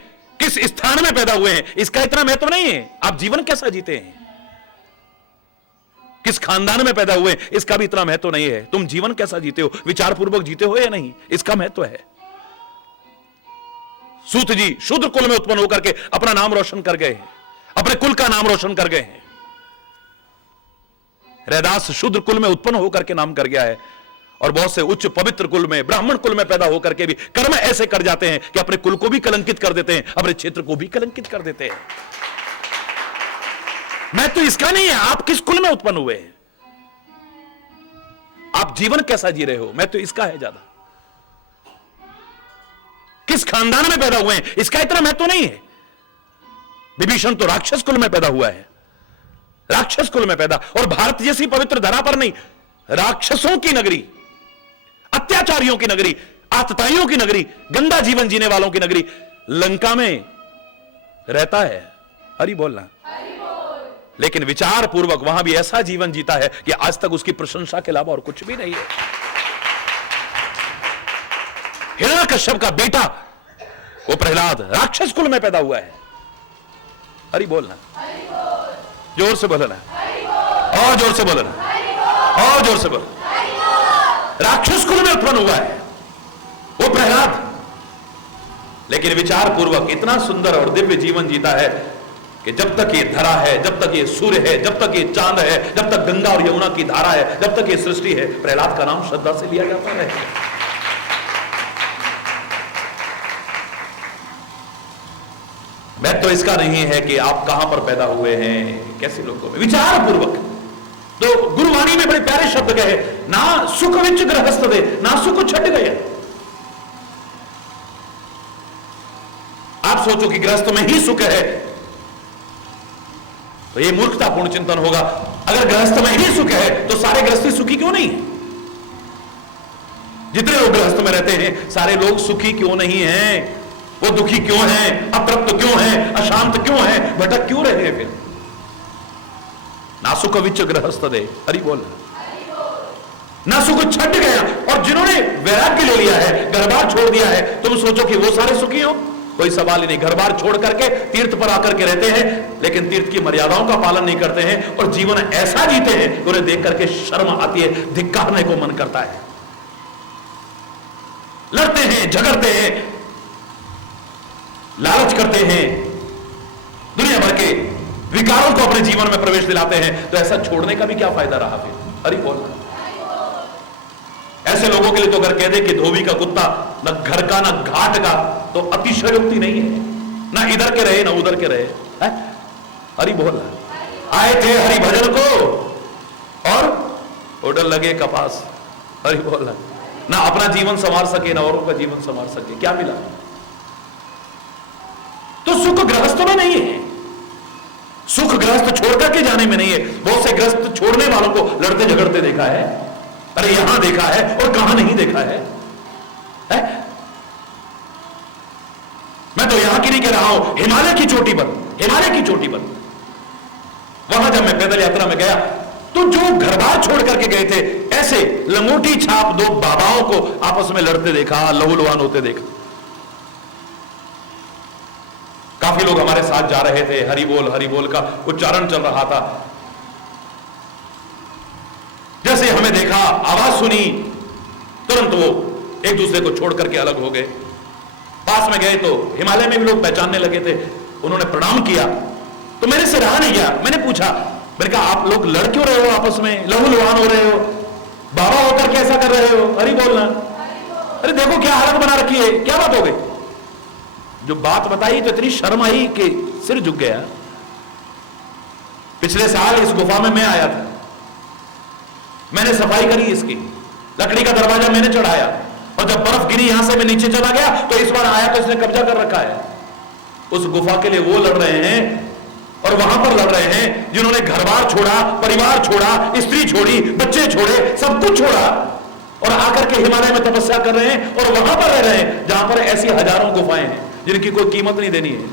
किस स्थान में पैदा हुए हैं इसका इतना महत्व नहीं है, आप जीवन कैसा जीते हैं, किस खानदान में पैदा हुए इसका भी इतना महत्व नहीं है, तुम जीवन कैसा जीते हो, विचार पूर्वक जीते हो या नहीं इसका महत्व है। सूत जी शूद्र कुल में उत्पन्न होकर के अपना नाम रोशन कर गए हैं, अपने कुल का नाम रोशन कर गए हैं। रैदास शूद्र कुल में उत्पन्न होकर के नाम कर गया है, और बहुत से उच्च पवित्र कुल में ब्राह्मण कुल में पैदा होकर के भी कर्म ऐसे कर जाते हैं कि अपने कुल को भी कलंकित कर देते हैं, अपने क्षेत्र को भी कलंकित कर देते हैं। मैं तो इसका नहीं है आप किस कुल में उत्पन्न हुए हैं, आप जीवन कैसा जी रहे हो, मैं तो इसका है ज्यादा, किस खानदान में पैदा हुए हैं इसका इतना महत्व नहीं है। विभीषण तो राक्षस कुल में पैदा हुआ है, राक्षस कुल में पैदा, और भारत जैसी पवित्र धरा पर नहीं, राक्षसों की नगरी, अत्याचारियों की नगरी, आतताइयों की नगरी, गंदा जीवन जीने वालों की नगरी लंका में रहता है। हरि बोलना, लेकिन विचार पूर्वक वहां भी ऐसा जीवन जीता है कि आज तक उसकी प्रशंसा के अलावा और कुछ भी नहीं है। हिरण्यकश्यप का बेटा वो प्रहलाद राक्षस कुल में पैदा हुआ है। हरि बोलना, जोर से बोलना, और जोर से बोलना, और जोर से बोलना। राक्षस कुल में उत्पन्न हुआ है वो प्रहलाद, लेकिन विचार पूर्वक इतना सुंदर और दिव्य जीवन जीता है कि जब तक ये धरा है, जब तक ये सूर्य है, जब तक ये चांद है, जब तक गंगा और यमुना की धारा है, जब तक ये सृष्टि है, प्रहलाद का नाम श्रद्धा से लिया जाता है। मैं तो इसका नहीं है कि आप कहां पर पैदा हुए हैं, कैसे लोगों में, विचार पूर्वक। तो गुरुवाणी में बड़े प्यारे शब्द कहे, ना सुख विच गृहस्थ दे, ना सुख छट गए। आप सोचो कि गृहस्थ में ही सुख है तो ये मूर्खतापूर्ण चिंतन होगा। अगर गृहस्थ में ही सुख है तो सारे गृहस्थी सुखी क्यों नहीं है? जितने लोग गृहस्थ में रहते हैं सारे लोग सुखी क्यों नहीं हैं? वो दुखी क्यों हैं, अतृप्त क्यों हैं, अशांत क्यों हैं, भटक क्यों रहे हैं? फिर ना सुख विच गृहस्थ दे, हरि बोल, ना सुख छट गया। और जिन्होंने वैराग्य ले लिया है, घर बार छोड़ दिया है, तुम सोचो कि वो सारे सुखी हो? कोई सवाल ही नहीं। घर बार छोड़ करके तीर्थ पर आकर के रहते हैं, लेकिन तीर्थ की मर्यादाओं का पालन नहीं करते हैं, और जीवन ऐसा जीते हैं उन्हें देख करके शर्म आती है, धिक्कारने को मन करता है। लड़ते हैं, झगड़ते हैं, लालच करते हैं, दुनिया भर के विकारों को अपने जीवन में प्रवेश दिलाते हैं, तो ऐसा छोड़ने का भी क्या फायदा रहा फिर? हरि बोलना। ऐसे लोगों के लिए तो अगर कह दे कि धोबी का कुत्ता न घर का न घाट का, तो अतिशयोक्ति नहीं है। ना इधर के रहे ना उधर के रहे, है? हरि बोलना। आए थे हरि भजन को और उड़न लगे कपास। हरि बोलना। ना अपना जीवन संवार सके ना औरों का जीवन संवार सके, क्या मिला? तो सुख गृहस्थों में नहीं है, सुख गृहस्थ छोड़ करके जाने में नहीं है। बहुत से गृहस्थ छोड़ने वालों को लड़ते झगड़ते देखा है, अरे यहां देखा है और कहां नहीं देखा है, है? मैं तो यहां की नहीं कह रहा हूं, हिमालय की चोटी पर, हिमालय की चोटी पर वहां जब मैं पैदल यात्रा में गया तो जो घर बार छोड़ करके गए थे, ऐसे लंगोटी छाप दो बाबाओं को आपस में लड़ते देखा, लहूलुहान होते देखा। काफी लोग हमारे साथ जा रहे थे, हरि बोल का उच्चारण चल रहा था। जैसे हमें देखा, आवाज सुनी, तुरंत वो एक दूसरे को छोड़ करके अलग हो गए। पास में गए तो हिमालय में भी लोग पहचानने लगे थे, उन्होंने प्रणाम किया तो मेरे से रहा नहीं गया। मैंने पूछा, मैंने कहा आप लोग लड़ क्यों रहे हो, आपस में लहूलुहान हो रहे हो, बाबा होकर कैसा कर रहे हो? हरि बोलना। अरे देखो क्या हालत बना रखी है, क्या बात हो गई? जो बात बताई तो इतनी शर्म आई कि सिर झुक गया। पिछले साल इस गुफा में मैं आया था, मैंने सफाई करी इसकी, लकड़ी का दरवाजा मैंने चढ़ाया, और जब बर्फ गिरी यहां से मैं नीचे चला गया तो इस बार आया तो इसने कब्जा कर रखा है। उस गुफा के लिए वो लड़ रहे हैं और वहां पर लड़ रहे हैं जिन्होंने घर बार छोड़ा, परिवार छोड़ा, स्त्री छोड़ी, बच्चे छोड़े, सब कुछ छोड़ा और आकर के हिमालय में तपस्या कर रहे हैं और वहां पर रह रहे हैं जहां पर ऐसी हजारों गुफाएं हैं जिनकी कोई कीमत नहीं देनी है।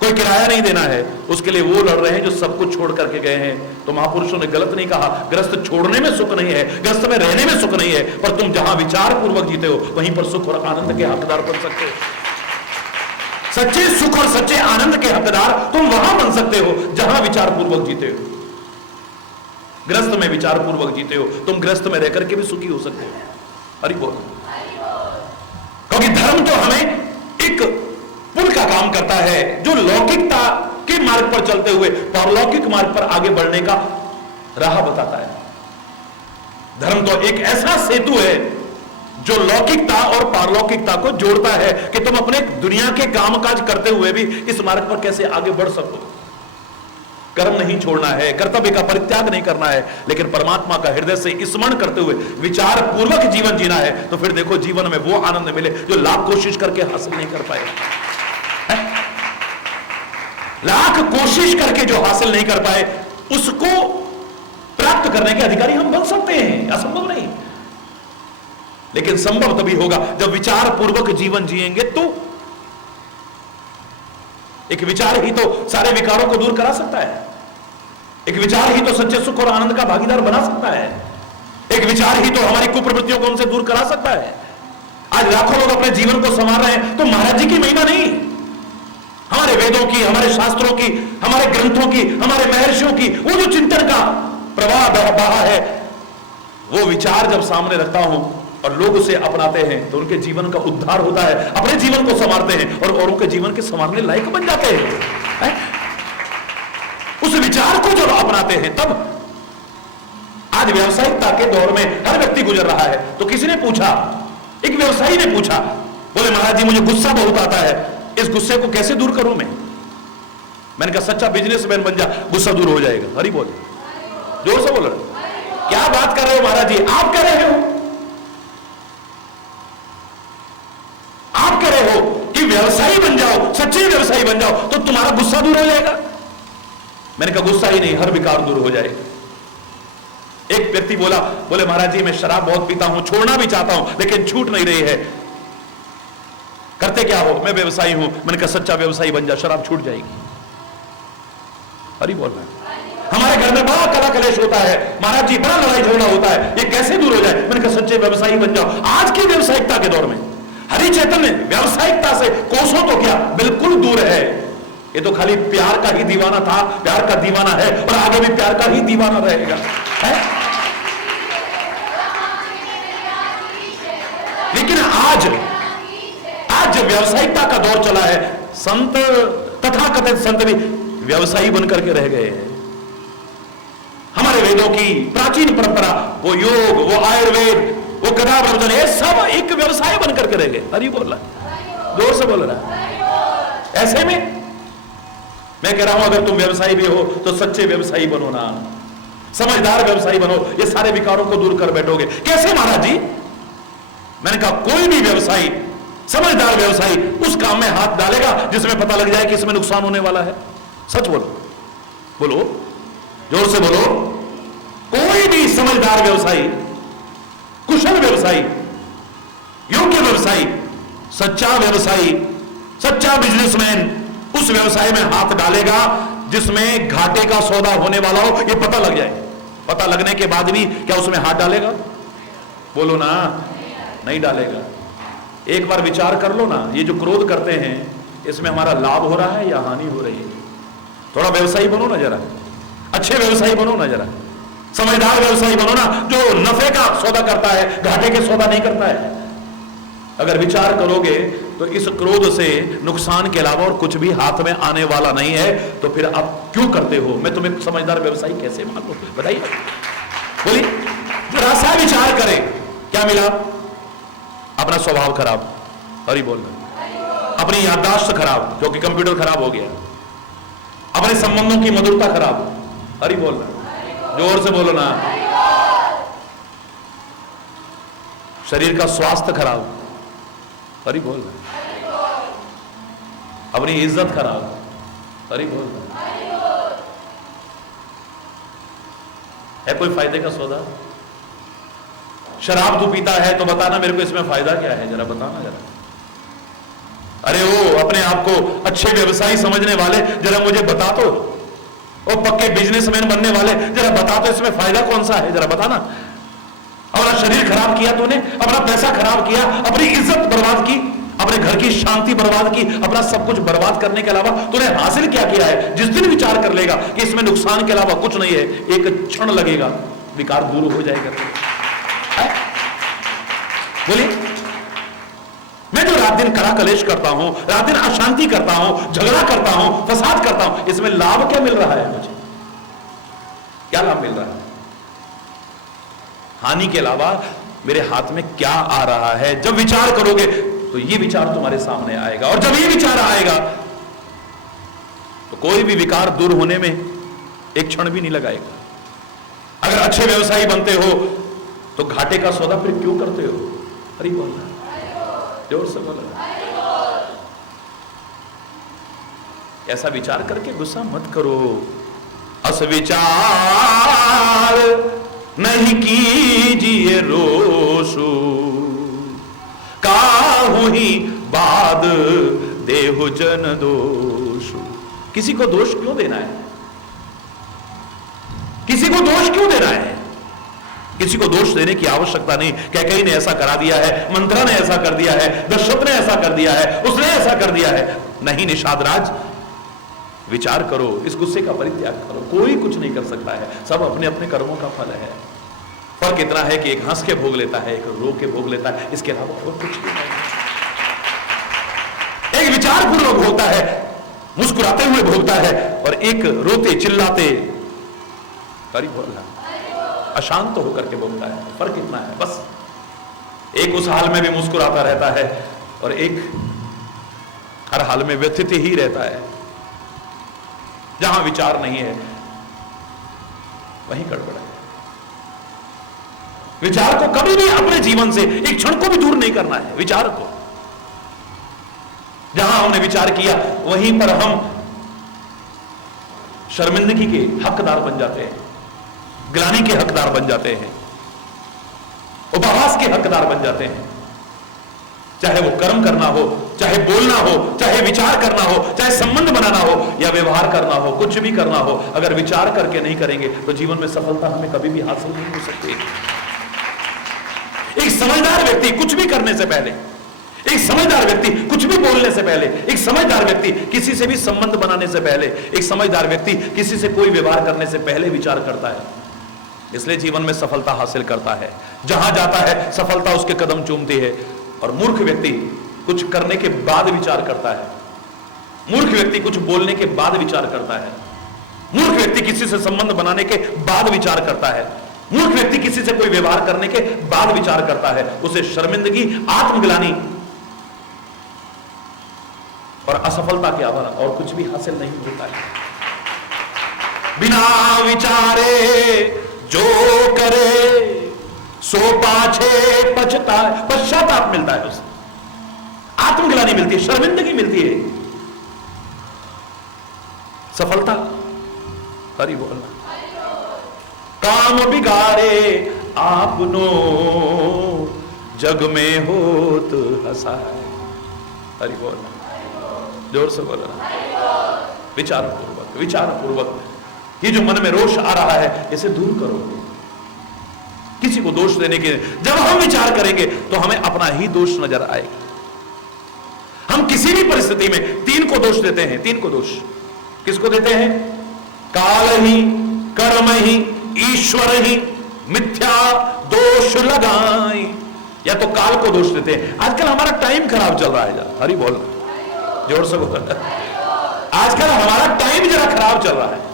कोई किराया नहीं देना है, उसके लिए वो लड़ रहे हैं जो सब कुछ छोड़ करके गए हैं। तो महापुरुषों ने गलत नहीं कहा, ग्रस्त छोड़ने में सुख नहीं है, ग्रस्त में रहने में सुख नहीं है, पर तुम जहां विचार पूर्वक जीते हो वहीं पर सुख और आनंद के हकदार बन सकते हो। सच्चे सुख और सच्चे आनंद के हकदार तुम वहां बन सकते हो जहां विचार पूर्वक जीते हो। ग्रस्त में विचार पूर्वक जीते हो, तुम ग्रस्त में रह करके भी सुखी हो सकते हो। हरि बोल। क्योंकि धर्म तो हमें एक पुल का काम करता है जो लौकिकता के मार्ग पर चलते हुए पारलौकिक मार्ग पर आगे बढ़ने का राह बताता है। धर्म तो एक ऐसा सेतु है जो लौकिकता और पारलौकिकता को जोड़ता है कि तुम अपने दुनिया के कामकाज करते हुए भी इस मार्ग पर कैसे आगे बढ़ सको। कर्म नहीं छोड़ना है, कर्तव्य का परित्याग नहीं करना है, लेकिन परमात्मा का हृदय से स्मरण करते हुए विचार पूर्वक जीवन जीना है। तो फिर देखो जीवन में वो आनंद मिले जो लाख कोशिश करके हासिल नहीं कर पाए। लाख कोशिश करके जो हासिल नहीं कर पाए उसको प्राप्त करने के अधिकारी हम बन सकते हैं, असंभव नहीं। लेकिन संभव तभी होगा जब विचार पूर्वक जीवन जिएंगे। तो एक विचार ही तो सारे विकारों को दूर करा सकता है, एक विचार ही तो सच्चे सुख और आनंद का भागीदार बना सकता है, एक विचार ही तो हमारी कुप्रवृत्तियों को उनसे दूर करा सकता है। आज लाखों लोग अपने जीवन को संवार रहे हैं तो महाराज जी की महिमा नहीं, हमारे वेदों की, हमारे शास्त्रों की, हमारे ग्रंथों की, हमारे महर्षियों की वो जो चिंतन का प्रवाह बहा है, वो विचार जब सामने रखता हूं और लोग उसे अपनाते हैं तो उनके जीवन का उद्धार होता है, अपने जीवन को संवारते हैं और औरों के जीवन के संवारने लायक बन जाते हैं। उस विचार को जब अपनाते हैं तब आज व्यावसायिकता के दौर में हर व्यक्ति गुजर रहा है। तो किसी ने पूछा, एक व्यवसायी ने पूछा, बोले महाराज जी मुझे गुस्सा बहुत आता है, इस गुस्से को कैसे दूर करूं मैं? मैंने कहा सच्चा बिजनेसमैन बन जा, गुस्सा दूर हो जाएगा। हरि बोल, जोर से बोल रहे। क्या बात कर रहे हो महाराज जी? आप कह रहे हो, आप कह रहे हो कि व्यवसायी बन जाओ, सच्चे व्यवसायी बन जाओ तो तुम्हारा गुस्सा दूर हो जाएगा। मैंने कहा गुस्सा ही नहीं, हर विकार दूर हो जाएगा। एक व्यक्ति बोला, बोले महाराज जी मैं शराब बहुत पीता हूं, छोड़ना भी चाहता हूं लेकिन छूट नहीं रही है, करते क्या हो? मैं व्यवसायी हूं। मैंने कहा सच्चा व्यवसायी बन जा, शराब छूट जाएगी। हरि बोल रहा है। हमारे घर में बड़ा कला कलेश होता है महाराज जी, बड़ा लड़ाई झगड़ा होता है, ये कैसे दूर हो जाए? मैंने कहा सच्चे व्यवसायी बन जाओ। आज की व्यवसायिकता के दौर में हरि चैतन्य व्यवसायिकता से कोसों तो क्या बिल्कुल दूर है। ये तो खाली प्यार का ही दीवाना था, प्यार का दीवाना है और आगे भी प्यार का ही दीवाना रहेगा है? लेकिन आज जब व्यवसायिकता का दौर चला है, संत तथा कथित संत भी व्यवसायी बनकर के रह गए हैं। हमारे वेदों की प्राचीन परंपरा, वो योग, वो आयुर्वेद, वो गदा प्रवचन, ये सब एक व्यवसाय बनकर के रह गए। हरि बोल रहा, जोर से बोल रहा। ऐसे में मैं कह रहा हूं अगर तुम व्यवसायी भी हो तो सच्चे व्यवसायी बनो ना, समझदार व्यवसायी बनो, ये सारे विकारों को दूर कर बैठोगे। कैसे महाराज जी? मैंने कहा कोई भी व्यवसायी, समझदार व्यवसायी उस काम में हाथ डालेगा जिसमें पता लग जाए कि इसमें नुकसान होने वाला है। सच बोलो, बोलो, जोर से बोलो। कोई भी समझदार व्यवसायी, कुशल व्यवसायी, योग्य व्यवसायी, सच्चा व्यवसायी, सच्चा बिजनेसमैन उस व्यवसाय में हाथ डालेगा जिसमें घाटे का सौदा होने वाला हो, ये पता लग जाए। पता लगने के बाद भी क्या उसमें हाथ डालेगा? बोलो ना, नहीं डालेगा। एक बार विचार कर लो ना, ये जो क्रोध करते हैं इसमें हमारा लाभ हो रहा है या हानि हो रही है? थोड़ा व्यवसायी बनो ना जरा, अच्छे व्यवसायी बनो ना जरा, समझदार व्यवसायी बनो ना, जो नफे का सौदा करता है, घाटे के सौदा नहीं करता है। अगर विचार करोगे तो इस क्रोध से नुकसान के अलावा और कुछ भी हाथ में आने वाला नहीं है, तो फिर आप क्यों करते हो? मैं तुम्हें समझदार व्यवसायी कैसे मानूं? बताइए, बोलिए। जरा सा विचार करें, क्या मिला? अपना स्वभाव खराब, हरि बोलना, अपनी याददाश्त खराब क्योंकि कंप्यूटर खराब हो गया, अपने संबंधों की मधुरता खराब, हरि बोलना, जोर से बोलो ना, शरीर का स्वास्थ्य खराब, हरि बोलना, अपनी इज्जत खराब, हरि बोलना। है कोई फायदे का सौदा? शराब तू पीता है तो बताना मेरे को इसमें फायदा क्या है, जरा बताना जरा। अरे वो अपने आप को अच्छे व्यवसायी समझने वाले, जरा मुझे बता तो, और पक्के बिजनेसमैन बनने वाले, जरा बता तो इसमें फायदा कौन सा है, जरा बताना। अपना शरीर खराब किया तूने, अपना पैसा खराब किया, अपनी इज्जत बर्बाद की, अपने घर की शांति बर्बाद की, अपना सब कुछ बर्बाद करने के अलावा तूने हासिल क्या किया है? जिस दिन विचार कर लेगा कि इसमें नुकसान के अलावा कुछ नहीं है, एक क्षण लगेगा विकार दूर हो जाएगा। बोलिए, मैं जो रात दिन कड़ा कलेश करता हूं, रात दिन अशांति करता हूं, झगड़ा करता हूं, फसाद करता हूं, इसमें लाभ क्या मिल रहा है? मुझे क्या लाभ मिल रहा है? हानि के अलावा मेरे हाथ में क्या आ रहा है? जब विचार करोगे तो ये विचार तुम्हारे सामने आएगा, और जब ये विचार आएगा तो कोई भी विकार दूर होने में एक क्षण भी नहीं लगाएगा। अगर अच्छे व्यवसायी बनते हो तो घाटे का सौदा फिर क्यों करते हो? अरे बोलना, जोर से बोलना। ऐसा विचार करके गुस्सा मत करो। अस विचार नहीं कीजिए रोषु, काहू ही बाद देहु जन दोषु। किसी को दोष क्यों देना है? किसी को दोष क्यों देना है? किसी को दोष देने की आवश्यकता नहीं। कैकेयी ने ऐसा करा दिया है, मंत्रा ने ऐसा कर दिया है, दशरथ ने ऐसा कर दिया है, उसने ऐसा कर दिया है। नहीं निषाद राज, विचार करो, इस गुस्से का परित्याग करो। कोई कुछ नहीं कर सकता है, सब अपने अपने कर्मों का फल है। फर्क इतना है कि एक हंस के भोग लेता है, एक रो के भोग लेता है, इसके अलावा और कुछ नहीं है। एक विचार पूर्वक भोगता है, मुस्कुराते हुए भोगता है, और एक रोते चिल्लाते अशांत होकर के भोगता है। फर्क इतना है बस। एक उस हाल में भी मुस्कुराता रहता है और एक हर हाल में व्यथित ही रहता है। जहां विचार नहीं है वहीं गड़बड़ है। विचार को कभी भी अपने जीवन से एक क्षण को भी दूर नहीं करना है। विचार को जहां हमने विचार किया वहीं पर हम शर्मिंदगी के हकदार बन जाते हैं, ग्लानि के हकदार बन जाते हैं, उपहास के हकदार बन जाते हैं। चाहे वो कर्म करना हो, चाहे बोलना हो, चाहे विचार करना हो, चाहे संबंध बनाना हो या व्यवहार करना हो, कुछ भी करना हो, अगर विचार करके नहीं करेंगे तो जीवन में सफलता हमें कभी भी हासिल नहीं हो सकती। एक समझदार व्यक्ति कुछ भी करने से पहले, एक समझदार व्यक्ति कुछ भी बोलने से पहले, एक समझदार व्यक्ति किसी से भी संबंध बनाने से पहले, एक समझदार व्यक्ति किसी से कोई व्यवहार करने से पहले विचार करता है। इसलिए जीवन में सफलता हासिल करता है। जहां जाता है सफलता उसके कदम चूमती है। और मूर्ख व्यक्ति कुछ करने के बाद विचार करता है। मूर्ख व्यक्ति कुछ बोलने के बाद विचार करता है। मूर्ख व्यक्ति किसी से संबंध बनाने के बाद विचार करता है। मूर्ख व्यक्ति किसी से कोई व्यवहार करने के बाद विचार करता है। उसे शर्मिंदगी, आत्मग्लानि और असफलता के अलावा और कुछ भी हासिल नहीं होता है। बिना विचारे जो करे सो पाछे पछताए, पश्चाताप मिलता है उसे, आत्मग्लानि मिलती है, शर्मिंदगी मिलती है। सफलता हरि बोलना। काम बिगाड़े आपनो जग में होत हसाए, हरि बोलना, जोर से बोलना। विचार पूर्वक, विचार पूर्वक ये जो मन में रोष आ रहा है इसे दूर करो। किसी को दोष देने के, जब हम विचार करेंगे तो हमें अपना ही दोष नजर आएगा। हम किसी भी परिस्थिति में तीन को दोष देते हैं। तीन को दोष किसको देते हैं? काल ही, कर्म ही, ईश्वर ही मिथ्या दोष लगाई। या तो काल को दोष देते हैं। आजकल हमारा टाइम खराब चल रहा है। हरि बोल, जोर से बोल। आजकल हमारा टाइम जरा खराब चल रहा है।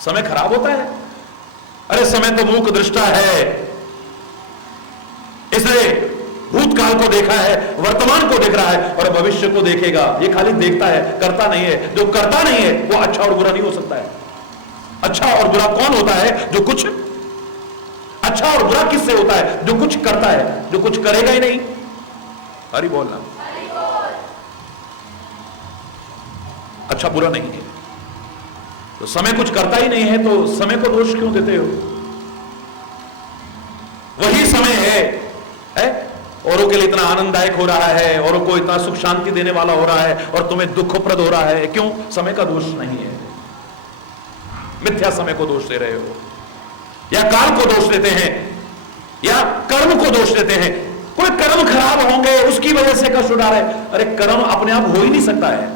समय खराब होता है। अरे समय तो मूक दृष्टा है, इसलिए भूतकाल को देखा है, वर्तमान को देख रहा है और भविष्य को देखेगा। ये खाली देखता है, करता नहीं है। जो करता नहीं है वो अच्छा और बुरा नहीं हो सकता है। अच्छा और बुरा कौन होता है? जो कुछ अच्छा और बुरा किससे होता है? जो कुछ करता है, जो कुछ करेगा ही नहीं। हरि बोलना। अच्छा बुरा नहीं है तो समय कुछ करता ही नहीं है तो समय को दोष क्यों देते हो? वही समय है औरों के लिए इतना आनंददायक हो रहा है, औरों को इतना सुख शांति देने वाला हो रहा है और तुम्हें दुखप्रद हो रहा है। क्यों? समय का दोष नहीं है, मिथ्या समय को दोष दे रहे हो, या काल को दोष देते हैं, या कर्म को दोष देते हैं। कोई कर्म खराब होंगे उसकी वजह से कष्ट उठा रहे। अरे कर्म अपने आप हो ही नहीं सकता है,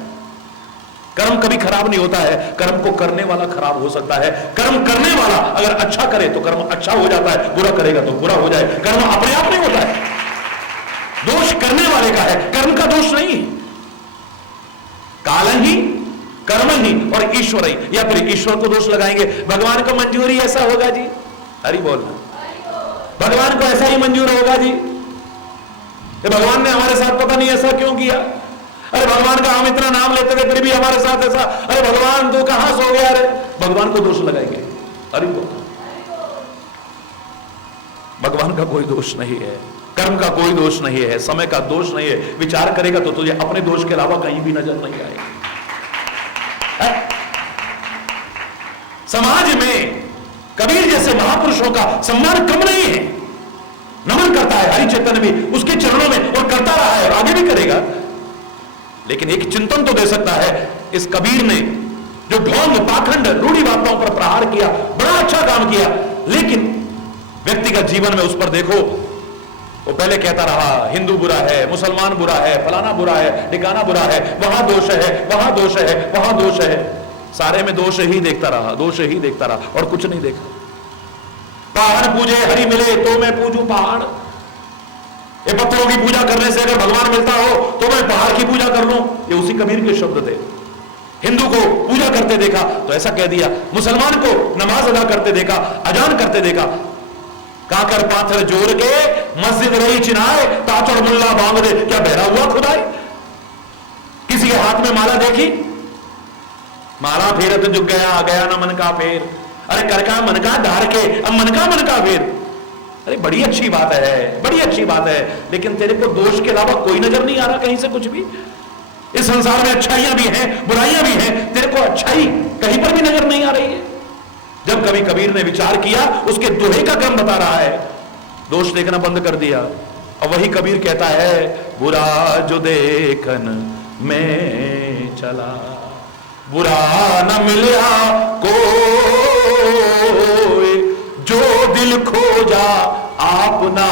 कर्म कभी खराब नहीं होता है, कर्म को करने वाला खराब हो सकता है। कर्म करने वाला अगर अच्छा करे तो कर्म अच्छा हो जाता है, बुरा करेगा तो बुरा हो जाए। कर्म अपने आप नहीं होता है, दोष करने वाले का है, कर्म का दोष नहीं। काल ही, कर्म ही और ईश्वर ही, या फिर ईश्वर को दोष लगाएंगे, भगवान को मंजूरी ऐसा होगा जी, हरि बोलना, भगवान को ऐसा ही मंजूर होगा जी, ये भगवान ने हमारे साथ पता नहीं ऐसा क्यों किया। अरे भगवान का हम इतना नाम लेते थे फिर भी हमारे साथ ऐसा, अरे भगवान तू कहां सो गया? अरे भगवान को दोष लगाएंगे। अरे भगवान का कोई दोष नहीं है, कर्म का कोई दोष नहीं है, समय का दोष नहीं है। विचार करेगा तो तुझे अपने दोष के अलावा कहीं भी नजर नहीं आएगा। समाज में कबीर जैसे महापुरुषों का सम्मान कम नहीं है, नमन करता है हरि चैतन्य भी उसके चरणों में, और करता रहा है और आगे भी करेगा। लेकिन एक चिंतन तो दे सकता है, इस कबीर ने जो ढोंग पाखंड रूढ़ी बातों पर प्रहार किया, बड़ा अच्छा काम किया, लेकिन व्यक्तिगत जीवन में उस पर देखो, वो पहले कहता रहा हिंदू बुरा है, मुसलमान बुरा है, फलाना बुरा है, ठिकाना बुरा है, वहां दोष है, वहां दोष है, वहां दोष है, सारे में दोष ही देखता रहा, दोष ही देखता रहा और कुछ नहीं देखा। पहाड़ पूजे हरि मिले तो मैं पूजू पहाड़, ये पत्थरों की पूजा करने से अगर भगवान मिलता हो तो मैं पहाड़ की पूजा कर लूं, ये उसी कबीर के शब्द थे। हिंदू को पूजा करते देखा तो ऐसा कह दिया, मुसलमान को नमाज अदा करते देखा, अजान करते देखा, काकर पाथर जोड़ के मस्जिद रही चिनाए, ताचड़ मुल्ला बांग दे, क्या बहरा हुआ खुदाई? किसी के हाथ में माला देखी, माला फेरत जुग गया, गया ना मन का फेर, अरे कर का मन का धार के अब मन का फेर। अरे बड़ी अच्छी बात है, बड़ी अच्छी बात है, लेकिन तेरे को दोष के अलावा कोई नजर नहीं आ रहा कहीं से कुछ भी। इस संसार में अच्छाइयां भी हैं, बुराइयां भी हैं, तेरे को अच्छाई कहीं पर भी नजर नहीं आ रही है। जब कभी कबीर ने विचार किया, उसके दोहे का क्रम बता रहा है, दोष देखना बंद कर दिया। और वही कबीर कहता है, बुरा जो देखन में चला, बुरा न मिला कोई, जो दिल खोजा आपना,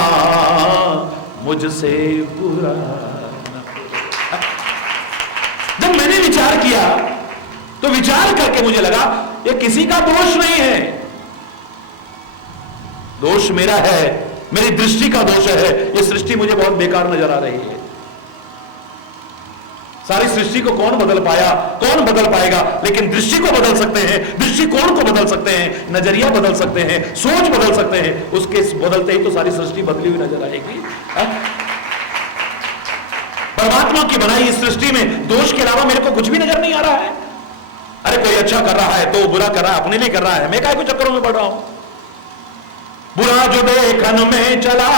मुझसे बुरा न। जब मैंने विचार किया तो विचार करके मुझे लगा ये किसी का दोष नहीं है, दोष मेरा है, मेरी दृष्टि का दोष है। ये सृष्टि मुझे बहुत बेकार नजर आ रही है। सारी सृष्टि को कौन बदल पाया, कौन बदल पाएगा? लेकिन दृष्टि को बदल सकते हैं, दृष्टिकोण को बदल सकते हैं, नजरिया बदल सकते हैं, सोच बदल सकते हैं। उसके बदलते ही तो सारी सृष्टि बदली हुई नजर आएगी। परमात्मा की बनाई इस सृष्टि में दोष के अलावा मेरे को कुछ भी नजर नहीं आ रहा है। अरे कोई अच्छा कर रहा है तो बुरा कर रहा है, अपने लिए कर रहा है, मैं काहे को चक्करों में पड़ रहा हूं? बुरा जो देखन में चला,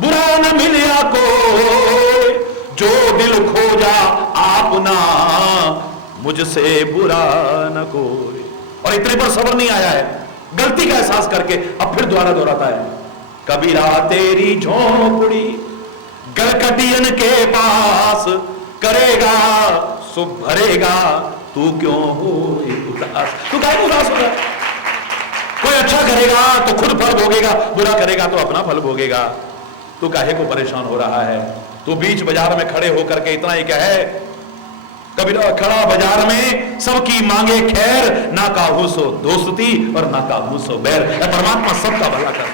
बुरा न मिला कोई, जो दिल खोजा आपना, मुझसे बुरा न कोई। और इतने पर सब्र नहीं आया है, गलती का एहसास करके अब फिर दोबारा दोहराता है, कबीरा तेरी झोंपड़ी गलकटियन के पास, करेगा सुख भरेगा, तू क्यों हो उदास? तू काहे उदास हो रहा है? कोई अच्छा करेगा तो खुद फल भोगेगा, बुरा करेगा तो अपना फल भोगेगा। तू काहे को परेशान हो रहा है? तू बीच बाजार में खड़े होकर के इतना ही कहे, कबीरा खड़ा बाजार में सबकी मांगे खैर, ना काहू सो दोस्ती और ना काहू सो बैर। परमात्मा सबका भला कर,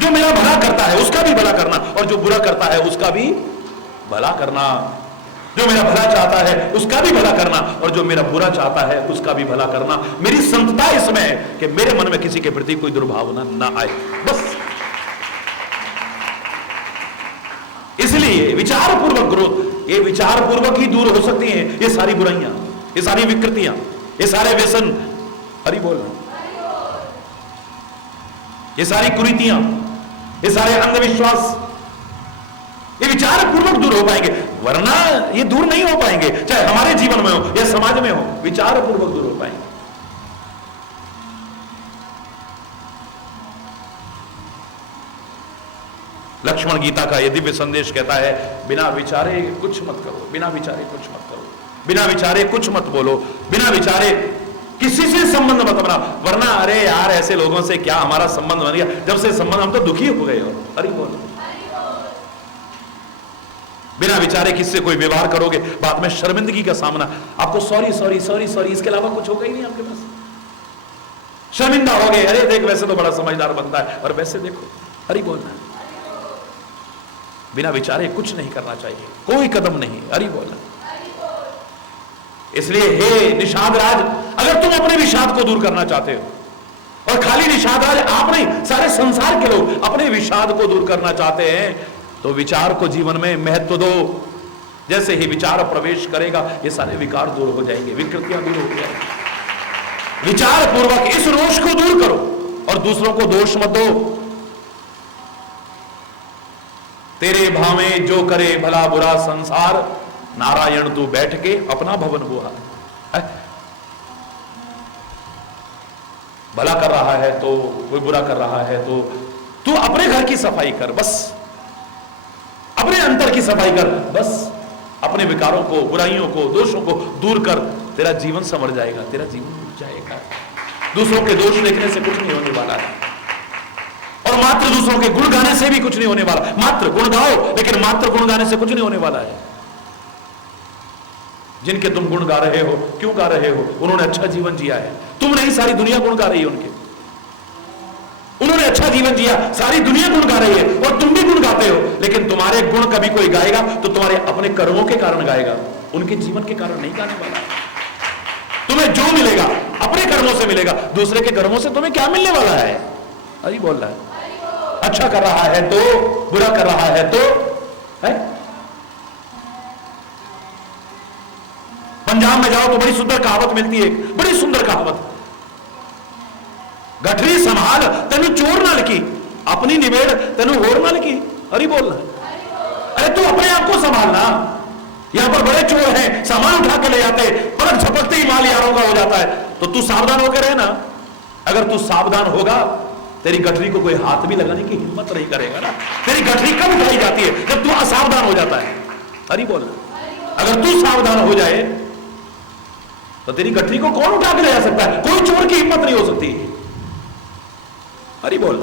जो मेरा भला करता है उसका भी भला करना, और जो बुरा करता है उसका भी भला करना। जो मेरा भला चाहता है उसका भी भला करना, और जो मेरा बुरा चाहता है उसका भी भला करना। मेरी संतता इसमें है कि मेरे मन में किसी के प्रति कोई दुर्भावना ना आए, बस। इसलिए विचार पूर्वक ग्रोथ, ये विचार पूर्वक ही दूर हो सकती हैं ये सारी बुराइयां, ये सारी विकृतियां, ये सारे व्यसन, हरि बोल, ये सारी कुरीतियां, ये सारे अंधविश्वास, ये विचार पूर्वक दूर हो पाएंगे, वरना ये दूर नहीं हो पाएंगे। चाहे हमारे जीवन में हो या समाज में हो, विचार पूर्वक दूर हो पाएंगे। लक्ष्मण गीता का ये दिव्य संदेश कहता है, बिना विचारे कुछ मत करो, बिना विचारे कुछ मत करो, बिना विचारे कुछ मत बोलो, बिना विचारे किसी से संबंध मत बना, वरना अरे यार ऐसे लोगों से क्या हमारा संबंध बन गया, जब से संबंध हम तो दुखी हो गए हो। हरि बोल। बिना विचारे किससे कोई व्यवहार करोगे, बाद में शर्मिंदगी का सामना, आपको सॉरी सॉरी सॉरी सॉरी इसके अलावा कुछ होगा ही नहीं आपके पास। शर्मिंदा हो गए, अरे देख वैसे तो बड़ा समझदार बनता है और वैसे देखो। हरि बोल। बिना विचारे कुछ नहीं करना चाहिए, कोई कदम नहीं। हरि बोल। इसलिए हे निषाद राज, अगर तुम अपने विषाद को दूर करना चाहते हो, और खाली निषाद राज आप नहीं, सारे संसार के लोग अपने विषाद को दूर करना चाहते हैं, तो विचार को जीवन में महत्व दो। जैसे ही विचार प्रवेश करेगा, ये सारे विकार दूर हो जाएंगे, विकृतियां दूर हो जाएंगी। विचार पूर्वक इस रोष को दूर करो और दूसरों को दोष मत दो। तेरे भावे जो करे भला बुरा संसार, नारायण तू बैठ के अपना भवन बुहा। भला कर रहा है तो कोई बुरा कर रहा है तो तू अपने घर की सफाई कर, बस अपने अंतर की सफाई कर, बस अपने विकारों को, बुराइयों को, दोषों को दूर कर, तेरा जीवन संवर जाएगा, तेरा जीवन उठ जाएगा। दूसरों के दोष देखने से कुछ नहीं होने वाला है, और मात्र दूसरों के गुण गाने से भी कुछ नहीं होने वाला। मात्र गुण गाओ, लेकिन मात्र गुण गाने से कुछ नहीं होने वाला है। जिनके तुम गुण गा रहे हो, क्यों गा रहे हो? उन्होंने अच्छा जीवन जिया है, तुम नहीं, सारी दुनिया गुण गा रही है उनके। उन्होंने अच्छा जीवन जिया, सारी दुनिया गुण गा रही है, और तुम भी गुण गाते हो, लेकिन तुम्हारे गुण कभी कोई गाएगा तो तुम्हारे अपने कर्मों के कारण गाएगा, उनके जीवन के कारण नहीं गाने वाला। तुम्हें जो मिलेगा अपने कर्मों से मिलेगा, दूसरे के कर्मों से तुम्हें क्या मिलने वाला है? अरे बोल रहा है, अच्छा कर रहा है तो, बुरा कर रहा है तो है? पंजाब में जाओ तो बड़ी सुंदर कहावत मिलती है, बड़ी सुंदर कहावत, गठरी संभाल तेनू चोर ना लगी, अपनी निबेड़ तेनू होर ना लगी। अरे बोल रहा है, अरे तू अपने आप को संभालना। यहां पर बड़े चोर हैं, सामान उठा के ले जाते, पलक झपकते ही माल यारों का हो जाता है, तो तू सावधान होकर रहना। अगर तू सावधान होगा, तेरी गठरी को कोई हाथ भी लगाने की हिम्मत नहीं करेगा ना। तेरी गठरी कब उठाई जाती है? जब तू असावधान हो जाता है। अरे बोल, अगर तू सावधान हो जाए तो तेरी गठरी को कौन उठा के ले जा सकता है? कोई चोर की हिम्मत नहीं हो सकती। अरे बोल,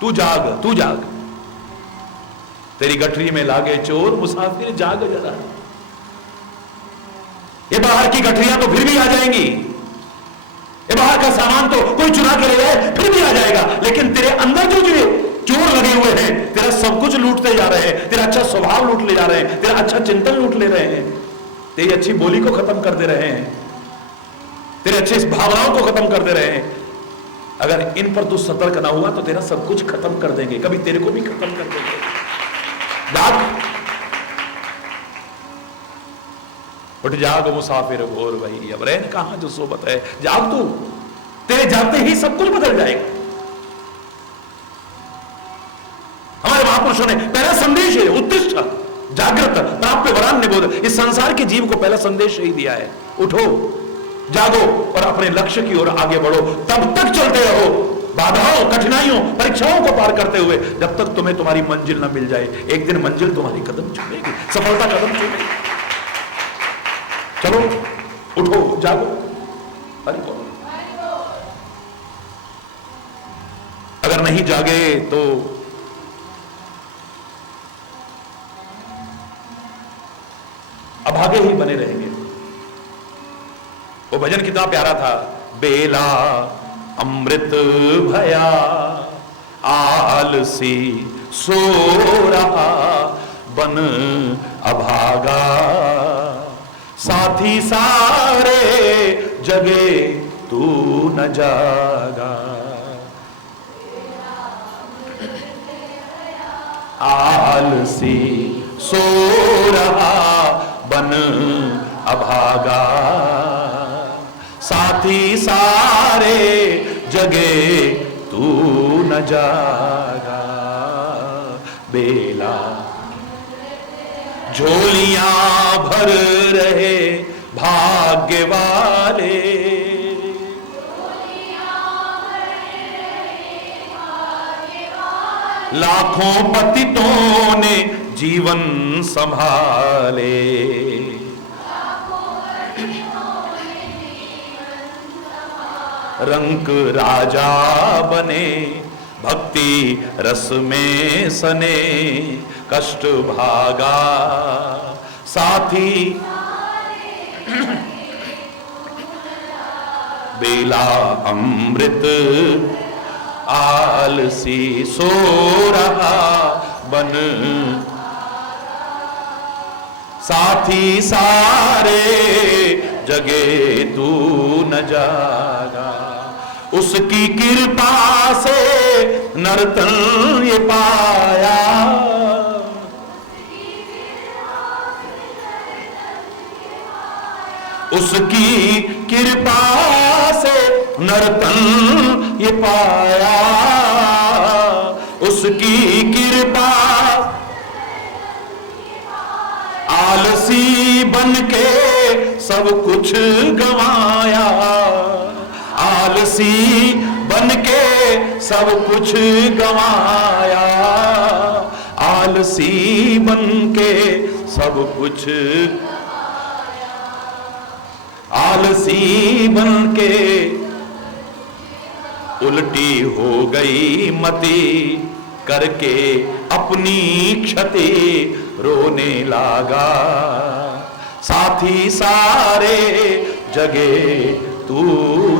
तू जाग, तू जाग, तेरी गठरी में लागे चोर, मुसाफिर जाग जरा। ये बाहर की गठरियां तो फिर भी आ जाएंगी, ये बाहर का सामान तो कोई चुरा के ले जाए फिर भी आ जाएगा, लेकिन तेरे अंदर जो चोर लगे हुए हैं, तेरा सब कुछ लूटते जा रहे हैं, तेरा अच्छा स्वभाव लूट ले जा रहे हैं, तेरा अच्छा चिंतन लूट ले रहे हैं, तेरी अच्छी बोली को खत्म कर दे रहे हैं, तेरे अच्छे भावनाओं को खत्म कर दे रहे हैं। अगर इन पर तू सतर्क ना हुआ तो तेरा सब कुछ खत्म कर देंगे, कभी तेरे को भी खत्म कर देंगे। जाग, उठ जाग मुसाफिर भोर वही, अब रहन कहां जो सोबत है। जाग तू, तेरे जागते ही सब कुछ बदल जाएगा। हमारे महापुरुषों ने पहला संदेश है, उत्तिष्ठ जागृत प्राप्य वरान निबोध। इस संसार के जीव को पहला संदेश यही दिया है, उठो, जागो और अपने लक्ष्य की ओर आगे बढ़ो। तब तक चलते रहो, बाधाओं, कठिनाइयों, परीक्षाओं को पार करते हुए, जब तक तुम्हें तुम्हारी मंजिल ना मिल जाए। एक दिन मंजिल तुम्हारी कदम चूमेगी, सफलता कदम चूमेगी। चलो उठो, जागो, हरि बोल। अगर नहीं जागे तो अभागे ही बने रहेंगे। वो भजन कितना प्यारा था, बेला अमृत भया आलसी सो रहा बन अभागा, साथी सारे जगे तू न जागा। आलसी सो रहा बन अभागा, साथी सारे जगे तू न जागा। बेला झोलियां भर रहे भाग्य वाले, लाखों पतितों ने जीवन संभाले, रंक राजा बने, भक्ति रस में सने, कष्ट भागा साथी बेला अमृत आलसी सो रहा बन, साथी सारे जगे तू न जागा, उसकी कृपा से नर्तन ये पाया, उसकी कृपा से नर्तन ये पाया, उसकी कृपा आलसी बनके सब कुछ गंवाया, आलसी बनके सब कुछ गंवाया, आलसी बनके सब कुछ, आलसी बनके उल्टी हो गई मति, करके अपनी क्षति रोने लगा, साथी सारे जगे तू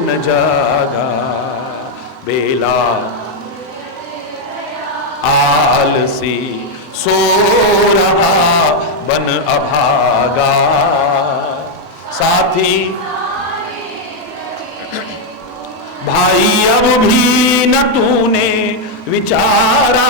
न जागा, बेला आलसी सो रहा बन अभागा, साथी भाई अब भी न तूने विचारा,